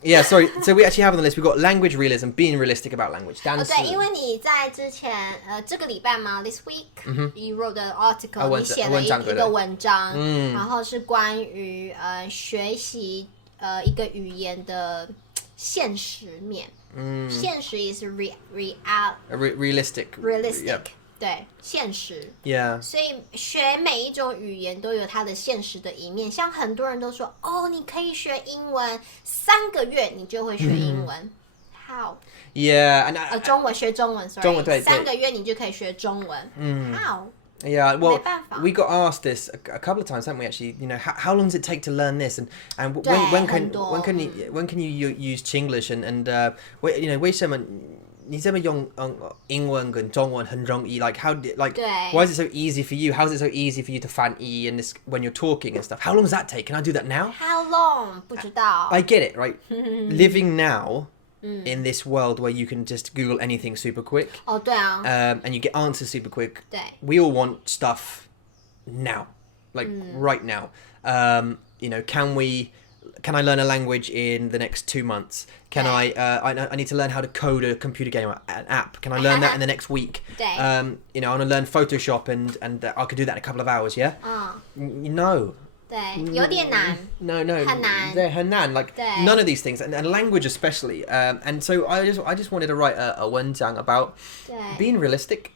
Yeah, sorry. So we actually have on the list, we've got language realism, being realistic about language. Dan, 对，因为你在之前这个礼拜嘛 ，this week、you wrote an article，、你写了一个文章，然后是关于学习一个语言的现实面。现实 is realistic。Yep. 对，现实。Yeah. 所以学每一种语言都有它的现实的一面。像很多人都说，哦，你可以学英文，3个月你就会学英文。How? Yeah, and 中文学中文 ，sorry， 中文对3个月你就可以学中文。How? Yeah, well, 没办法。 we got asked this a couple of times, haven't we? Actually, you know, how long does it take to learn this, and when can you use Chinglish and you know, 为什么你这么用英文跟中文很容易 like why is it so easy for you? How is it so easy for you to 翻译 and this when you're talking and stuff? How long does that take? Can I do that now? How long? 不知道。 I get it, right? Living now in this world where you can just Google anything super quick. 哦，对啊。And you get answers super quick. 对。 We all want stuff now, like right now. You know, can I learn a language in the next 2 months? Can I need to learn how to code a computer game, an app. Can I learn that in the next week? You know, I want to learn Photoshop and I could do that in a couple of hours, yeah? No. 对，有点难。 No. 很难。对，很难. Like none of these things, and language especially. And so I just wanted to write a 文章 about being realistic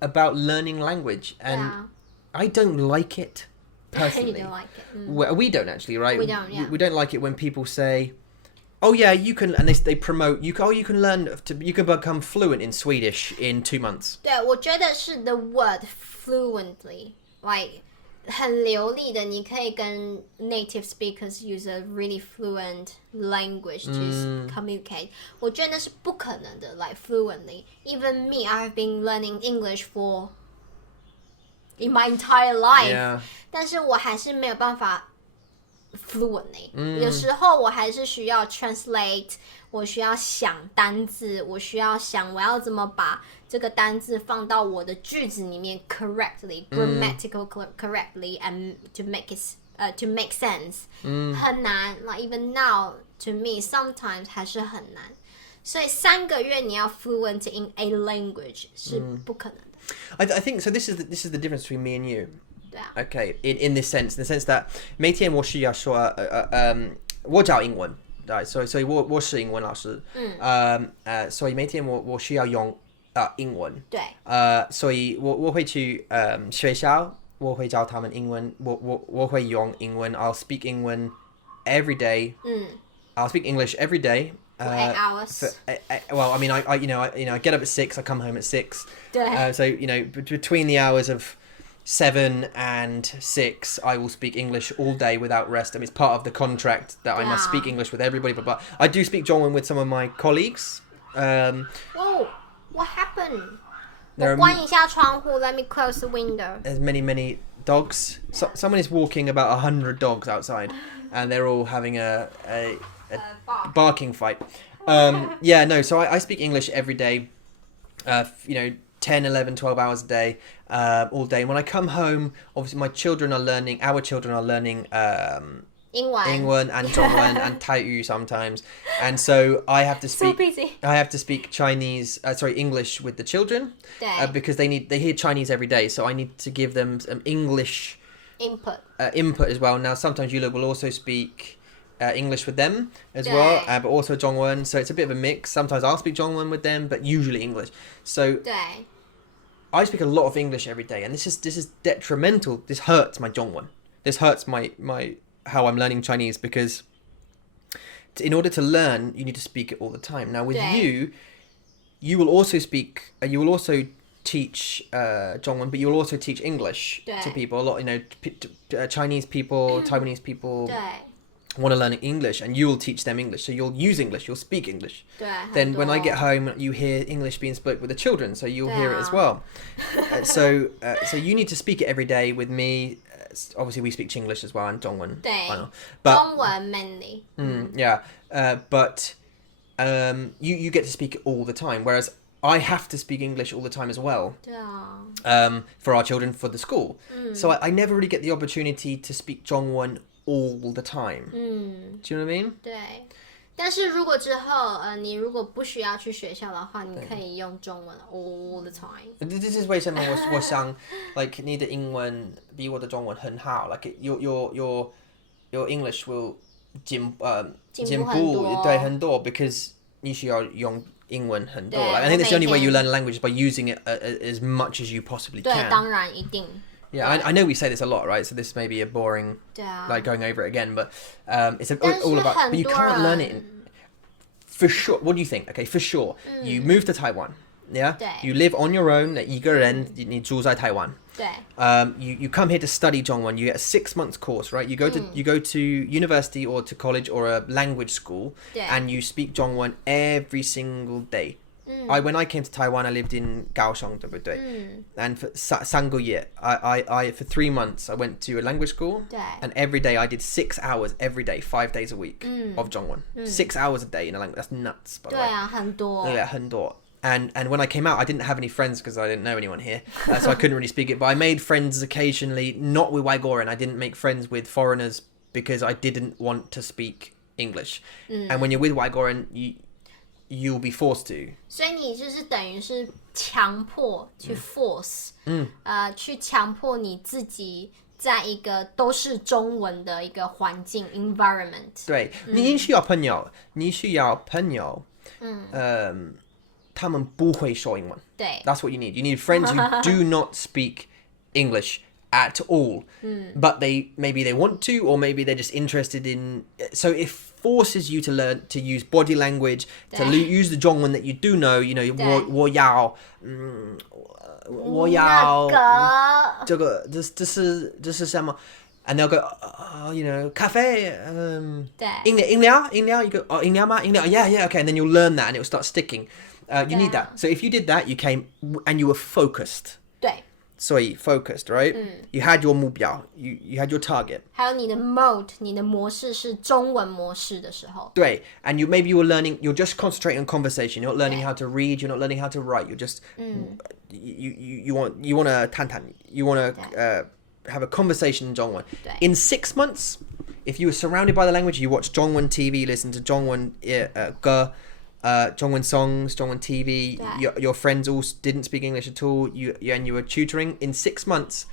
about learning language, and I don't like it. Personally. You don't like it. Well, we don't actually, right? We don't, yeah. We don't like it when people say, "Oh yeah, you can," and they promote you. Oh, you can you can become fluent in Swedish in 2 months. 对，我觉得是 the word fluently, like 很流利的，你可以跟 native speakers use a really fluent language to communicate. 我觉得那是不可能的 like fluently. Even me, I've been learning English for in my entire life. Yeah. 但是我还是没有办法 fluently. 有时候我还是需要 translate, 我需要想单字，我需要想我要怎么把这个单字放到我的句子里面 correctly, grammatical correctly, and to make sense. 很难 like even now to me sometimes 还是很难。所以3个月你要 fluent in a language 是不可能的。I think so. This is the difference between me and you. 对啊。 Okay, in this sense, in the sense that 每天我需要说我教英文，对，所以我是英文老师，所以每天我需要用英文，对，所以我会去学校，我会教他们英文，我会用英文 ，I'll speak 英文 every day. I'll speak English every day. For 8 hours. Well, I mean, I get up at 6. I come home at 6. 对。 So you know, between the hours of 7 and 6, I will speak English all day without rest. I mean, it's part of the contract that I must speak English with everybody. But I do speak Zhongwen with some of my colleagues. Whoa, what happened? 我关一下窗户 Let me close the window. There's many dogs. Someone is walking about 100 dogs outside, and they're all having a barking fight. Yeah, no. So I speak English every day. You know, 10, 11, 12 hours a day, all day. And when I come home, obviously our children are learning Ingwen and Zhongwen and Taiyu sometimes. And so I have to speak. So busy. I have to speak English with the children because they hear Chinese every day. So I need to give them some English input as well. Now sometimes Yula will also speak English with them as well, but also Zhongwen. So it's a bit of a mix. Sometimes I'll speak Zhongwen with them, but usually English. So I speak a lot of English every day, and this is detrimental. This hurts my Zhongwen. This hurts my how I'm learning Chinese, because in order to learn, you need to speak it all the time. Now with you will also speak. You will also teach Zhongwen, but you will also teach English to people. A lot, you know, Chinese people, Taiwanese people. want to learn English, and you'll teach them English. So you'll use English, you'll speak English. 对， Then 很多 when I get home, you hear English being spoke with the children, so you'll hear it as well. So you need to speak it every day with me. Obviously, we speak Chinglish as well and 中文。对， But 中文 mainly. yeah, but you get to speak it all the time, whereas I have to speak English all the time as well. 对啊， For our children for the school. So I never really get the opportunity to speak 中文 all the time. Do you know what I mean? 对。但是如果之后你如果不需要去学校的话，你可以用中文 all the time. This is 为什么我想 like 你的英文比我的中文很好 like your English will 进步很多对很多 because 你需要用英文很多 对 like, I think that's the only way you 我每天 learn a language is by using it as much as you possibly 对， can. 当然一定。 Yeah, I know we say this a lot, right? So this may be a boring 对啊， like going over it again, but it's 但是 all about. But you 很多 can't learn it 人 for sure. What do you think? Okay, for sure, you move to Taiwan. Yeah, 对 you live on your own. 一个人你住在台湾。对 You come here to study Zhongwen. You get a 6 month course, right? You go to university or to college or a language school, 对 and you speak Zhongwen every single day. When I came to Taiwan, I lived in Kaohsiung, 对不对? And for 3个月, I for 3 months, I went to a language school, 对 and every day I did 6 hours every day, 5 days a week of Zhongwen. 6 hours a day in a language. That's nuts, by the 对 way. 啊，很多。 Yeah, 很多. And when I came out, I didn't have any friends because I didn't know anyone here, so I couldn't really speak it. But I made friends occasionally, not with Waigoran. I didn't make friends with foreigners because I didn't want to speak English. And when you're with Waigoran, you'll be forced to. 所以你就是等于是强迫去 force，去强迫你自己在一个都是中文的一个环境 environment。对，你需要朋友，他们不会说英文。对 That's what you need. You need friends who do not speak English at all, but maybe they want to, or maybe they're just interested in. So it forces you to learn to use body language, to use the Zhongwen that you do know. You know, 我要这个这是什么？ And they'll go, you know, cafe, 对 饮料 You go, 饮料吗？饮料 Yeah, okay. And then you'll learn that, and it will start sticking. You need that. So if you did that, you came and you were focused. 对， So you focused, right? You had your 目标 you had your target. 还有你的 mode， 你的模式是中文模式的时候， Right. And maybe you were learning, you're just concentrating on conversation. You're not learning how to read, you're not learning how to write. You're just, you want to 谈谈 you want to have a conversation in Zhongwen. In 6 months, if you were surrounded by the language, you watch Zhongwen TV, listen to Zhongwen 歌 Zhongwen songs, Zhongwen TV, your friends all didn't speak English at all, and you were tutoring. In 6 months,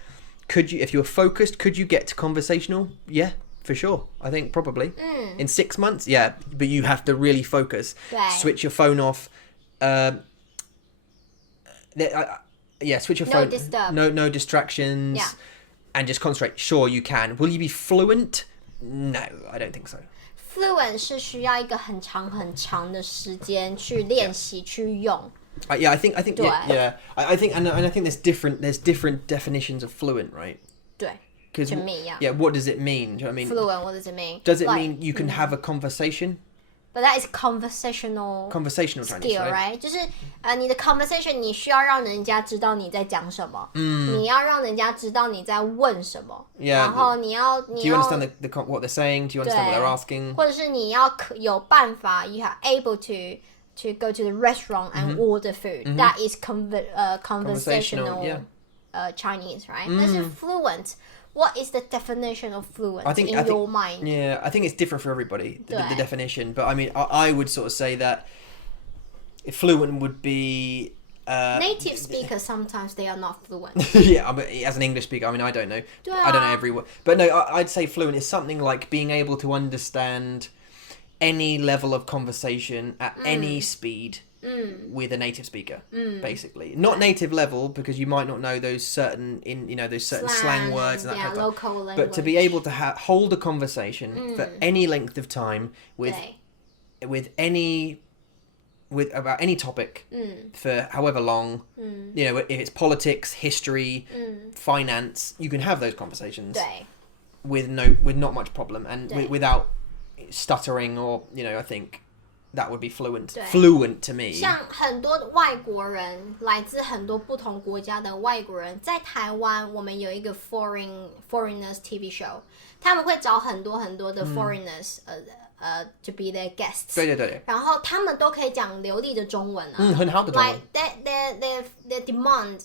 could you, if you were focused, could you get to conversational? Yeah, for sure. I think probably. In 6 months, yeah, but you have to really focus. Switch your phone off. Switch your phone. Disturb. No distractions. Yeah. And just concentrate. Sure, you can. Will you be fluent? No, I don't think so. fluent 是需要一个很长很长的时间去练习去用。Yeah, I think yeah. I think and I think there's different definitions of fluent, right? 对 Because 全面一样。 yeah, what does it mean? Do you know what I mean? Fluent, what does it mean? Does it mean you can have a conversation? But that is conversational Conversational Chinese, skill, right? 就是你的 conversation 你需要让人家知道你在讲什么，你要让人家知道你在问什么， Yeah, 然后你要 Do you understand what they're saying? Do you understand what 对 they're asking? 或者是你要有办法 you are able to go to the restaurant and order food. That is conversational Chinese, right? 但是 fluent, what is the definition of fluent in your mind? Yeah, I think it's different for everybody, the definition. But I mean, I would sort of say that fluent would be... Native speakers, sometimes they are not fluent. Yeah, but as an English speaker, I mean, I don't know. I don't know every word. But no, I'd say fluent is something like being able to understand any level of conversation at any speed with a native speaker, basically. Not native level, because you might not know those certain slang words and that kind of local stuff. language. But to be able to hold a conversation for any length of time with about any topic for however long, you know, if it's politics, history, finance, you can have those conversations with not much problem and without stuttering or I think that would be fluent 对 fluent to me. 像很多外国人，来自很多不同国家的外国人，在台湾我们有一个 foreigners TV show， 他们会找很多很多的 foreigners，to be their guests。对对对。然后他们都可以讲流利的中文啊。很好的中文。Like the demand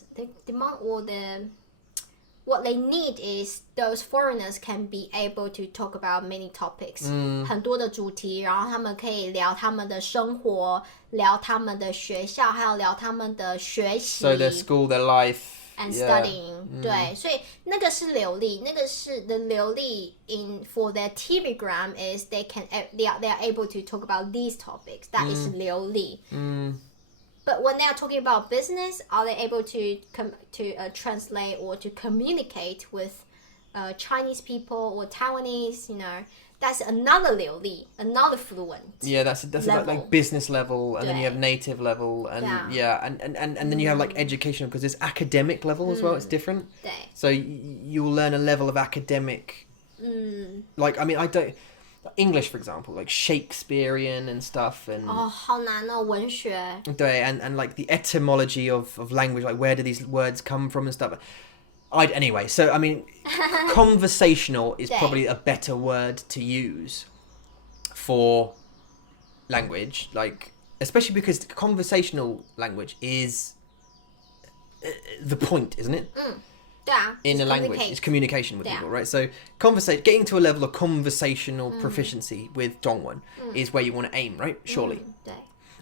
or what they need is those foreigners can be able to talk about many topics，很多的主题，然后他们可以聊他们的生活，聊他们的学校，还有聊他们的学习。So their school, their life. And studying， 对，所以那个是流利，那个是the 流利 in for their telegram is they are able to talk about these topics. That is 流利。But when they are talking about business, are they able to translate or to communicate with Chinese people or Taiwanese? That's another 流利, another fluent. Yeah, that's about like business level, and then you have native level, and and then you have like educational, because there's academic level as well. It's different. 对 So you will learn a level of academic. Like I don't English, for example, like Shakespearean and stuff, and 好难哦，文学。对, and like the etymology of language, like where do these words come from and stuff. Anyway, so I mean, conversational is probably a better word to use for language, like especially because conversational language is the point, isn't it? 对啊 In a language, it's communication with people, right? So getting to a level of conversational proficiency with Dongwon is where you want to aim, right? Surely. 对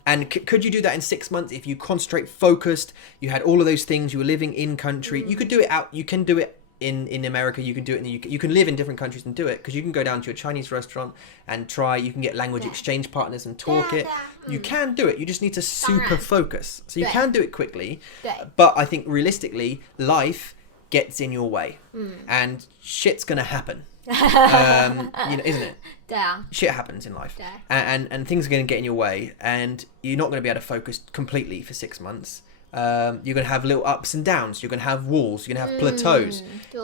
And could you do that in 6 months if you concentrate, focused, you had all of those things, you were living in country? You could do it you can do it in America, you can do it in the UK. You can live in different countries and do it, because you can go down to a Chinese restaurant and try, you can get language exchange partners and talk it. You can do it, you just need to super focus. So you can do it quickly, but I think realistically, life gets in your way and shit's gonna happen. Isn't it? 对啊 Shit happens in life, 对 and things are going to get in your way, and you're not going to be able to focus completely for 6 months. You're going to have little ups and downs, you're going to have walls, you're going to have plateaus, 对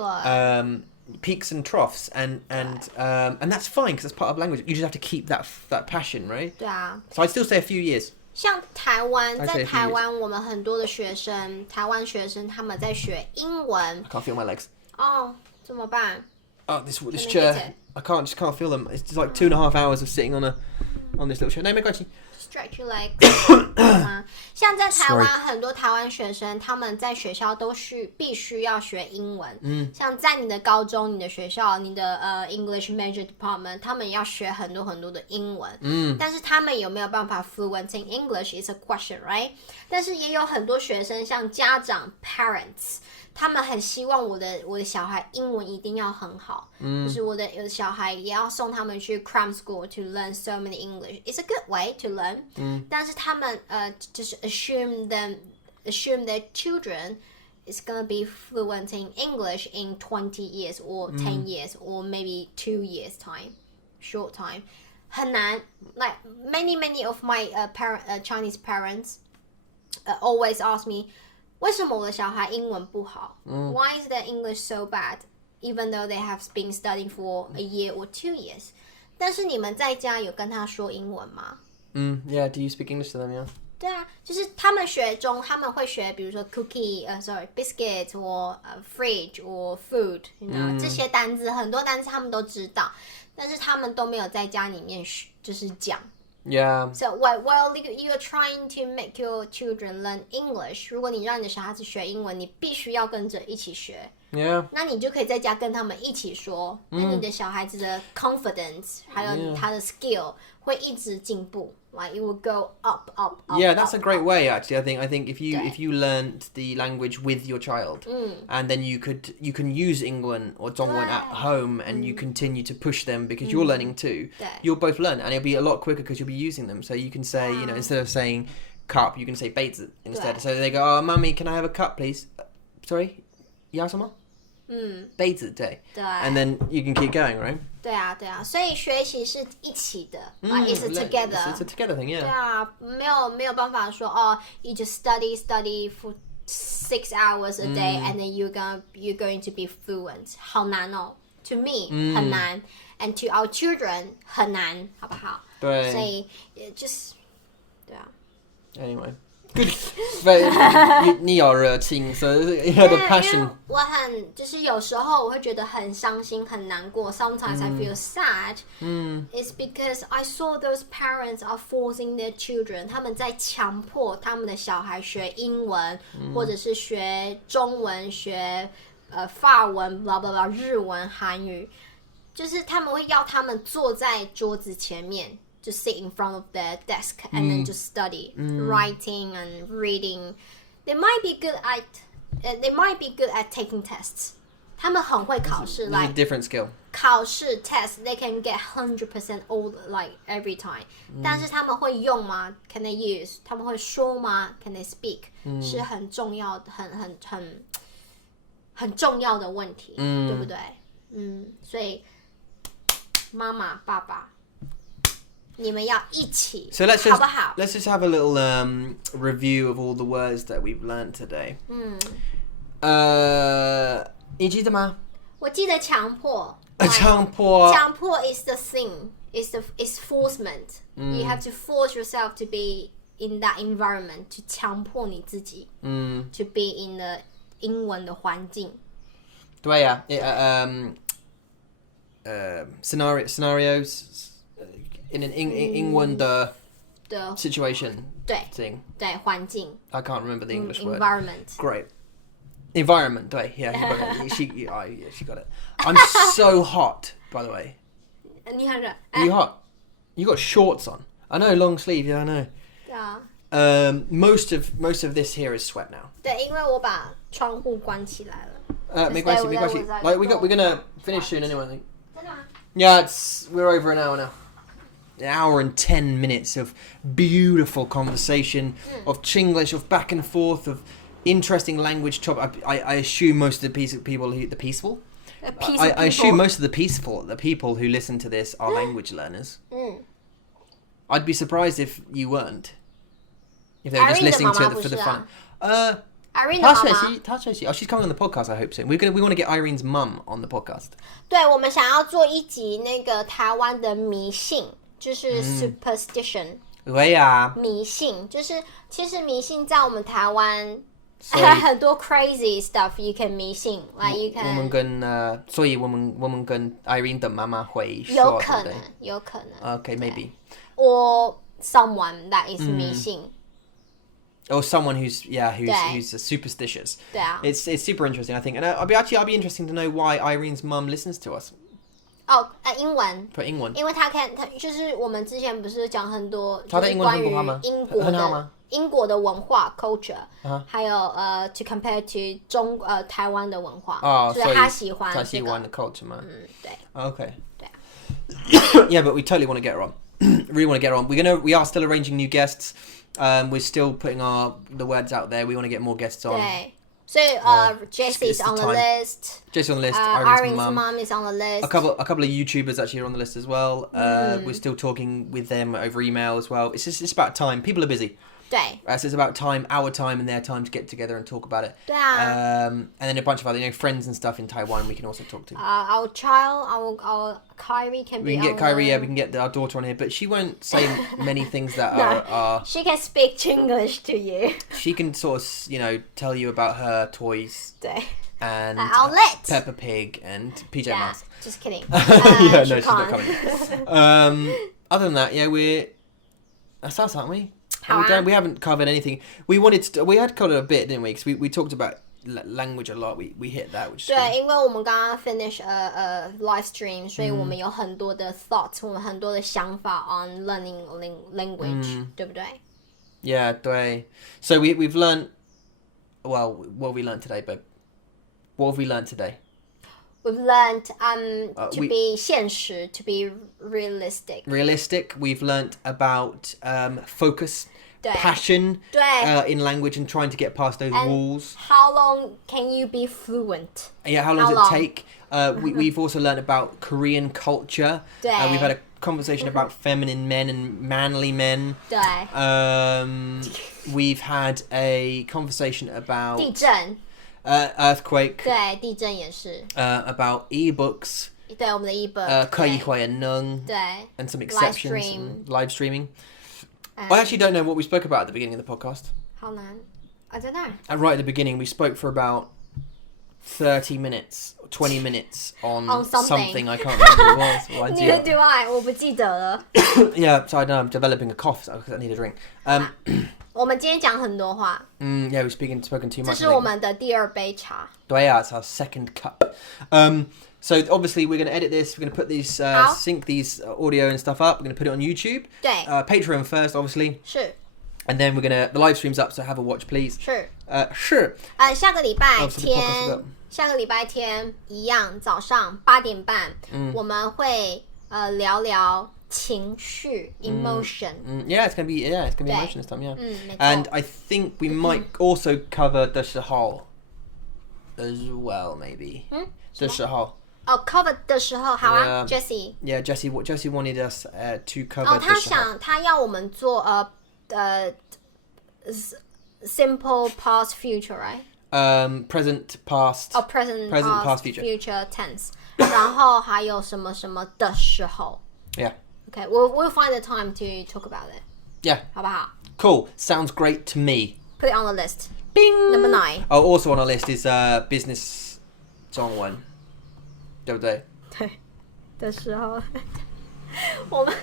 peaks and troughs, and that's fine, because that's part of language. You just have to keep that passion, right? 对啊 So I'd still say a few years. 像台湾， I'd say 在 a few 台湾我们很多的学生，台湾学生他们在学英文 I can't feel my legs. 哦，怎么办 Oh, this Can chair, I get it? I just can't feel them. It's just like 2.5 hours of sitting on this little chair. No, 没关系 ？Stretch your legs 像在台湾，很多台湾学生他们在学校都必须要学英文。像在你的高中、你的学校、你的English major department， 他们要学很多很多的英文。但是他们有没有办法 fluent in English is a question, right？ 但是也有很多学生，像家长 parents。他们很希望我的小孩英文一定要很好，就是我的小孩也要送他们去 cram school to learn so many English. It's a good way to learn. 但是他们就是 assume their children is gonna be fluent in English in 20 years or 10 years or maybe 2 years time, short time. 很难 like many of my Chinese parents always ask me, 为什么我的小孩英文不好 Why is their English so bad? Even though they have been studying for a year or 2 years. 但是你们在家有跟他说英文吗？ Yeah, do you speak English to them, yeah? 对啊，就是他们他们会学，比如说 biscuit or fridge or food,这些单字，很多单字他们都知道，但是他们都没有在家里面就是讲。Yeah. So while you're trying to make your children learn English, 如果你让你的小孩子学英文，你必须要跟着一起学。Yeah. 那你就可以在家跟他们一起说，那你的小孩子的 confidence 还有他的 skill 会一直进步。Like it will go up. Yeah, that's a great way actually. I think if you learnt the language with your child, and then you can use Ingwen or Dongwon at home, and you continue to push them because you're learning too. You'll both learn, and it'll be a lot quicker because you'll be using them. So you can say, instead of saying cup, you can say 杯子 instead. So they go, "Oh, mummy, can I have a cup, please?" Sorry, 要什么？杯子对。And then you can keep going, right? 对啊，所以学习是一起的，it's together. It's a together thing, yeah. 对啊，没有办法说you just study for 6 hours a day and then you're going to be fluent. 好难哦 ，to me 很难。and to our children 很难，好不好？对。所以just 对啊。Anyway. Good. 你有热情 so you have the passion. 因为我很就是有时候我会觉得很伤心很难过 sometimes I feel sad it's because I saw those parents are forcing their children 他们在强迫他们的小孩学英文或者是学中文学法文 blah blah blah 日文韩语就是他们会要他们坐在桌子前面just sit in front of their desk and then just study writing and reading. They might be good at taking tests. 他们很会考试 It's a different skill. 考试 test they can get 100% all like every time. 但是他们会用吗 Can they use? 他们会说吗 Can they speak? 是很重要的很重要的问题对不对所以妈妈爸爸你们要一起 So let's 好不好 just have a little review of all the words that we've learned today. 你记得吗？我记得强迫强迫 is the thing is forcement you have to force yourself to be in that environment to 强迫你自己to be in the 英文的环境对呀scenarios in an 英文的 situation 对 thing 对环境 I can't remember the English word environment great environment 对 yeah you got it she got it I'm so hot by the way 你很热 are you hot you got shorts on I know long sleeve yeah I know 对啊 most of this here is sweat now 对因为我把窗户关起来了没关系 like we're gonna finish soon anyway I think 真的吗 yeah we're over an hour now an hour and 10 minutes of beautiful conversation of Chinglish of back and forth of interesting language I assume most of the people who I assume most of the people who listen to this are language learners I'd be surprised if you weren't if they were just listening to it for the fun Irene 的妈妈她学习 she's coming on the podcast I hope soon we want to get Irene's mum on the podcast 对我们想要做一集那个台湾的迷信就是 superstition 对啊迷信就是其实迷信在我们台湾很多 crazy stuff you can 迷信 like you can 所以我们跟 Irene 的妈妈会说有可能 okay maybe or someone that is 迷信or someone who's superstitious. Yeah. It's super interesting, I think. And I'll be interesting to know why Irene's mum listens to us. 英文 For 英文因为他就是我们之前不是讲很多就是关于英国的文化 culture 还有to compare to 台湾的文化所以他喜欢他喜欢的 culture 吗对 Okay 对 Yeah but we totally want to get her on really want to get her on we are still arranging new guests we're still putting the words out there we want to get more guests on 对所以Jesse's on the list Jesse's on the list Irene's mum is on the list a couple of YouTubers actually are on the list as well we're still talking with them over email as well it's about time people are busy 对 so it's about time our time and their time to get together and talk about it 对啊 and then a bunch of other friends and stuff in Taiwan we can also talk to our child our Kyrie can be we can get Kyrie we can get our daughter on here but she won't say many things that are she can speak Chinglish to you she can sort of tell you about her toys 对 and outlet Peppa Pig and PJ Masks just kidding yeah no she's not coming other than that that's us aren't we we haven't covered anything we had covered a bit didn't we because we talked about language a lot we hit that which 对因为我们刚刚 finish live stream 所以我们有很多的 thoughts 我们很多的想法 on learning language 对不对 Yeah 对 so we've learned well what have we learned today babe what have we learned today We've learned to be 现实 to be realistic we've learnt about focus 对 passion 对 in language and trying to get past those walls how long can you be fluent yeah how long does it take we've also learnt about Korean culture 对 we've had a conversation about feminine men and manly men 对 we've had a conversation about 地震 earthquake 对地震也是 about eBooks 对，我们的 ebook， keyi 或者 neng， 对 and some exceptions, Live live streaming. I actually don't know what we spoke about at the beginning of the podcast. 好难啊，在那儿 Right at the beginning, we spoke for about 30 minutes, 20 minutes on something. I can't remember what it was. Neither do I， 我不记得了。Yeah, so I know I'm developing a cough, so I need a drink. 我们今天讲很多话， Yeah, we've spoken too much. 这是我们的第2杯茶。对啊, it's our second cup. So obviously we're going to edit this. We're going to put these, sync these audio and stuff up. We're going to put it on YouTube. 对， Patreon first, obviously. 是 And then the live stream's up, so have a watch, please. 是。Sure. 下个礼拜 Oh, so the podcast is up. 下个礼拜天一样，早上8点半，我们会聊聊情绪 emotion。Yeah, it's gonna be对 emotion this time, yeah. 没错 And I think we might also cover 的时候 as well, maybe. 的时候。cover 的时候，好啊 Yeah. ，Jessie。Yeah, Jessie wanted us to cover 他要我们做simple past future right？ present, past. present past, future. future tense， 然后还有什么什么的时候。Yeah. Okay, we'll find the time to talk about it. Yeah. 好不好 Cool. Sounds great to me. Put it on the list. Bing. Number 9. Oh, also on our list is business 中文，对不对？对的时候，我们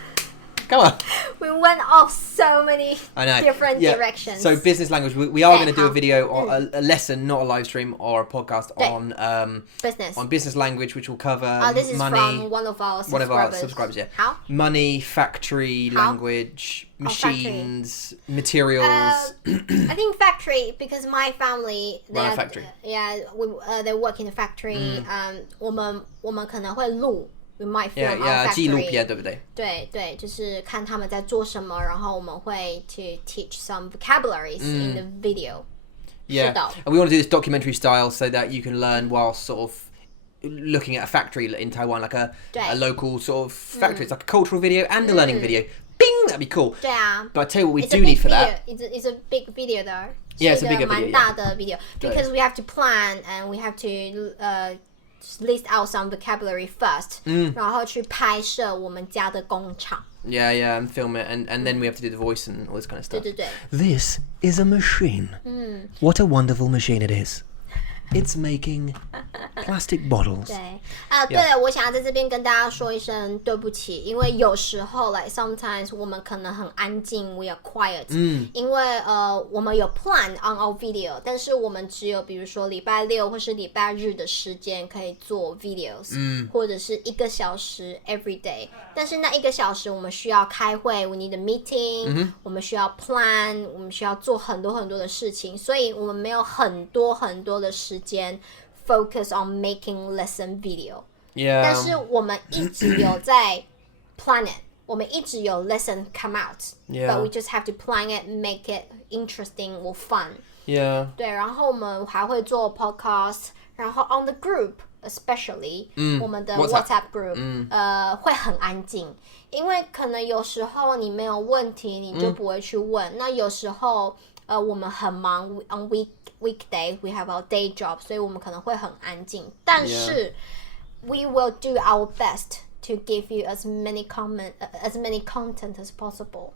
Come on. we went off so many I know. different Yeah. directions. So business language, we are Okay, going to do a how? video or a lesson, not a live stream or a podcast business. on business language, which will cover This is money. from one of our subscribers. Yeah. How? Money, factory, How? language, factory. machines, materials. I think factory because my family Run a they factory. they work in a factory. 我们可能会录。We might film yeah, our 记录 factory. 片，对不对？对，就是看他们在做什么，然后我们会 to teach some vocabularies in the video. Yeah, 是的 and we want to do this documentary style so that you can learn while sort of looking at a factory in Taiwan, like a local sort of factory. It's like a cultural video and a learning video. Bing, that'd be cool. 对啊 But I tell you what we It's a do big need for video. that. It's a big video though. Yeah, it's a 是一 bigger 个 video, 蛮大的 video because we have to plan and we have to list out some vocabulary first. 然后去拍摄我们家的工厂。Yeah, and film it, and then we have to do the voice and all this kind of stuff. 对。This is a machine. What a wonderful machine it is. It's making plastic bottles. 对了，我想要在这边跟大家说一声对不起，因为有时候 like sometimes 我们可能很安静 ，we are quiet，因为我们有 plan on our video， 但是我们只有比如说礼拜六或是礼拜日的时间可以做 videos，或者是1个小时 every day， 但是那1个小时我们需要开会 ，we need a meeting，我们需要 plan， 我们需要做很多很多的事情，所以我们没有很多很多的时间 focus on making lesson video。Yeah. 但是我们一直有在 plan it， 我们一直有 lesson come out，but we just have to plan it, make it interesting or fun. Yeah. 对，然后我们还会做 podcast， 然后 on the group especially，我们的 WhatsApp group，会很安静，因为可能有时候你没有问题，你就不会去问。那有时候我们很忙 on weekday we have our day job， 所以我们可能会很安静，但是we will do our best to give you as many content as possible.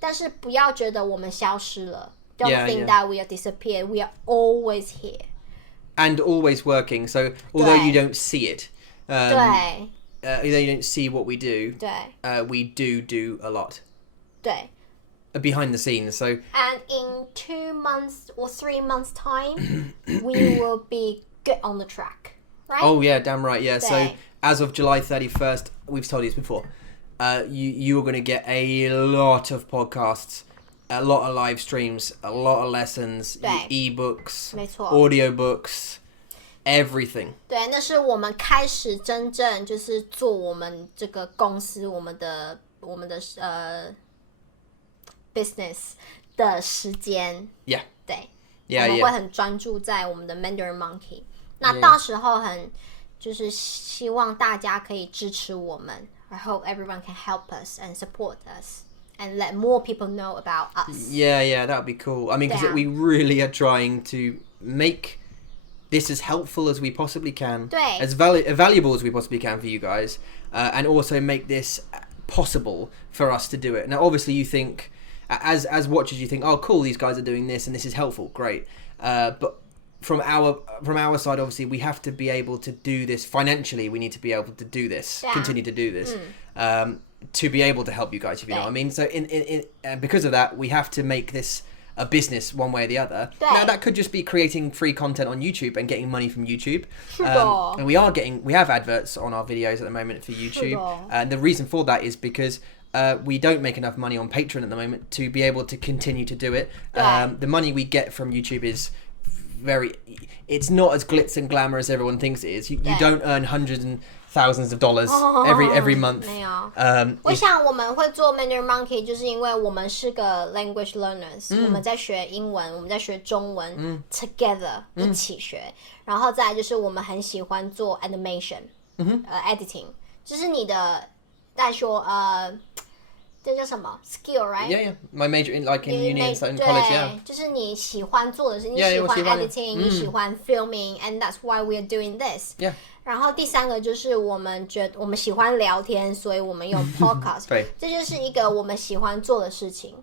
但是不要觉得我们消失了。Don't think that we are disappeared. We are always here. And always working. So although you don't see it, 对 although you don't see what we do, 对 we do a lot 对。behind the scenes. So And in 2 months or 3 months time, we will be good on the track, right? oh yeah, damn right, yeah. So 对 as of July 31st, we've told you this before. You are going to get a lot of podcasts, a lot of live streams, a lot of lessons, 对 eBooks, 没错 audiobooks, everything. 对，那是我们开始真正就是做我们这个公司，我们的business 的时间。Yeah. 对 Yeah, 我们 yeah. 会很专注在我们的 Mandarin Monkey。那到时候就是希望大家可以支持我们。I hope everyone can help us and support us and let more people know about us. Yeah, that would be cool. I mean, because Yeah. we really are trying to make this as helpful as we possibly can, 对 as valuable as we possibly can for you guys, and also make this possible for us to do it. Now, obviously, you think, as watchers, you think, oh, cool, these guys are doing this and this is helpful, great. But from our side, obviously, we have to be able to do this financially. We need to be able to do this, continue to do this, to be able to help you guys, if you know what I mean. So, because of that, we have to make this a business one way or the other. Now, that could just be creating free content on YouTube and getting money from YouTube. And we have adverts on our videos at the moment for YouTube. And the reason for that is because we don't make enough money on Patreon at the moment to be able to continue to do it. The money we get from YouTube is it's not as glitz and glamour as everyone thinks it is. You don't earn hundreds and thousands of dollars every month. 没有，我想我们会做 Mandarin Monkey 就是因为我们是个 language learners，我们在学英文，我们在学中文，together 一起学，然后再来就是我们很喜欢做 animation，editing，就是你的在说这叫什么 skill right? Yeah. My major in uni and in college, yeah. 就是你喜欢做的事，你喜欢 editing，你喜欢 filming，and that's why we are doing this. Yeah. 然后第三个就是我们喜欢聊天，所以我们用 podcast. 对，这就是一个我们喜欢做的事情。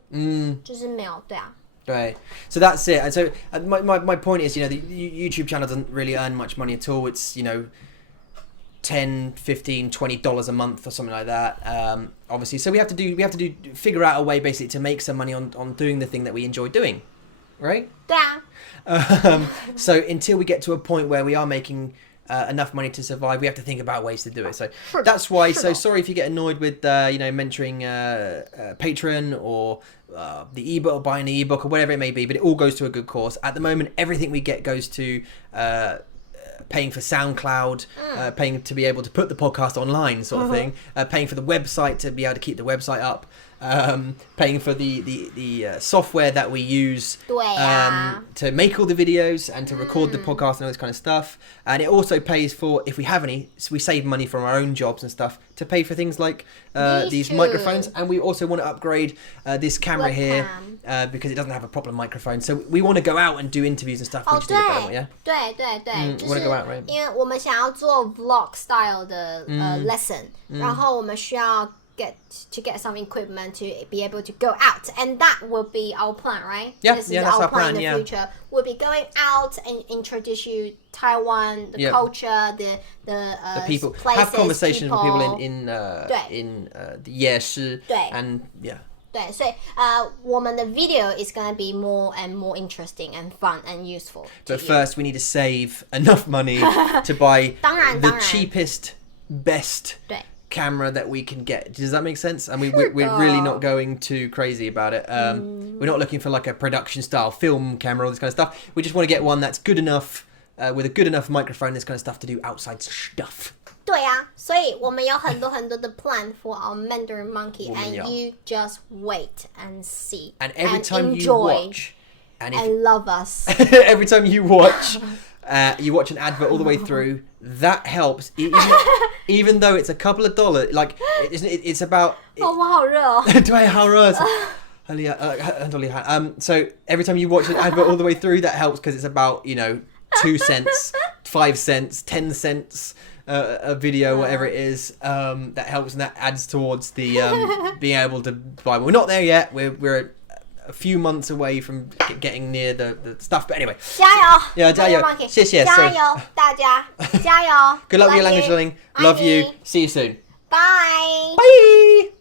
就是没有对啊。Right. So that's it. And so my point is, the YouTube channel doesn't really earn much money at all. It's, $10, $15, $20 a month or something like that. Obviously, so we have to figure out a way basically to make some money on doing the thing that we enjoy doing, right? 对啊。 So until we get to a point where we are making enough money to survive, we have to think about ways to do it. So that's why. So sorry if you get annoyed with mentoring patron or the ebook or buying the ebook or whatever it may be, but it all goes to a good cause. At the moment, everything we get goes to paying for SoundCloud, paying to be able to put the podcast online, sort of thing, paying for the website to be able to keep the website up, paying for the software that we use to make all the videos and to record the podcast and all this kind of stuff. And it also pays for, if we have any, so we save money from our own jobs and stuff to pay for things like these microphones. And we also want to upgrade this camera here because it doesn't have a proper microphone. So we want to go out and do interviews and stuff. Oh, which yeah? 对，就是 want to go out, right? 因为我们想要做 vlog style 的lesson，然后我们需要get some equipment to be able to go out, and that will be our plan, right? Yeah, this is that's our our plan, in the future. We'll be going out and introduce you Taiwan, the culture, the people, places, have conversations with people in the 夜市 and yeah. 对，所以我们的 video is going to be more and more interesting and fun and useful. But first, we need to save enough money to buy the cheapest, best camera that we can get. Does that make sense? And we're really not going too crazy about it. We're not looking for like a production style film camera, all this kind of stuff. We just want to get one that's good enough, with a good enough microphone, this kind of stuff to do outside stuff. 对啊，所以我们有很多的 plan for our Mandarin Monkey, and you just wait and see. And every time enjoy, you watch, and love us. Every time you watch an advert all the way through, that helps. Even though it's a couple of dollars, like it's about. 我好热哦。对，好热。So every time you watch an advert all the way through, that helps because it's about 2 cents, 5 cents, 10 cents. A video, whatever it is, that helps and that adds towards the being able to buy. We're not there yet. We're a few months away from getting near the stuff. But anyway, 加油！ Yeah, 加油！谢谢！加油，大家！加油！ Good luck with your language learning. Love you. See you soon. Bye. Bye.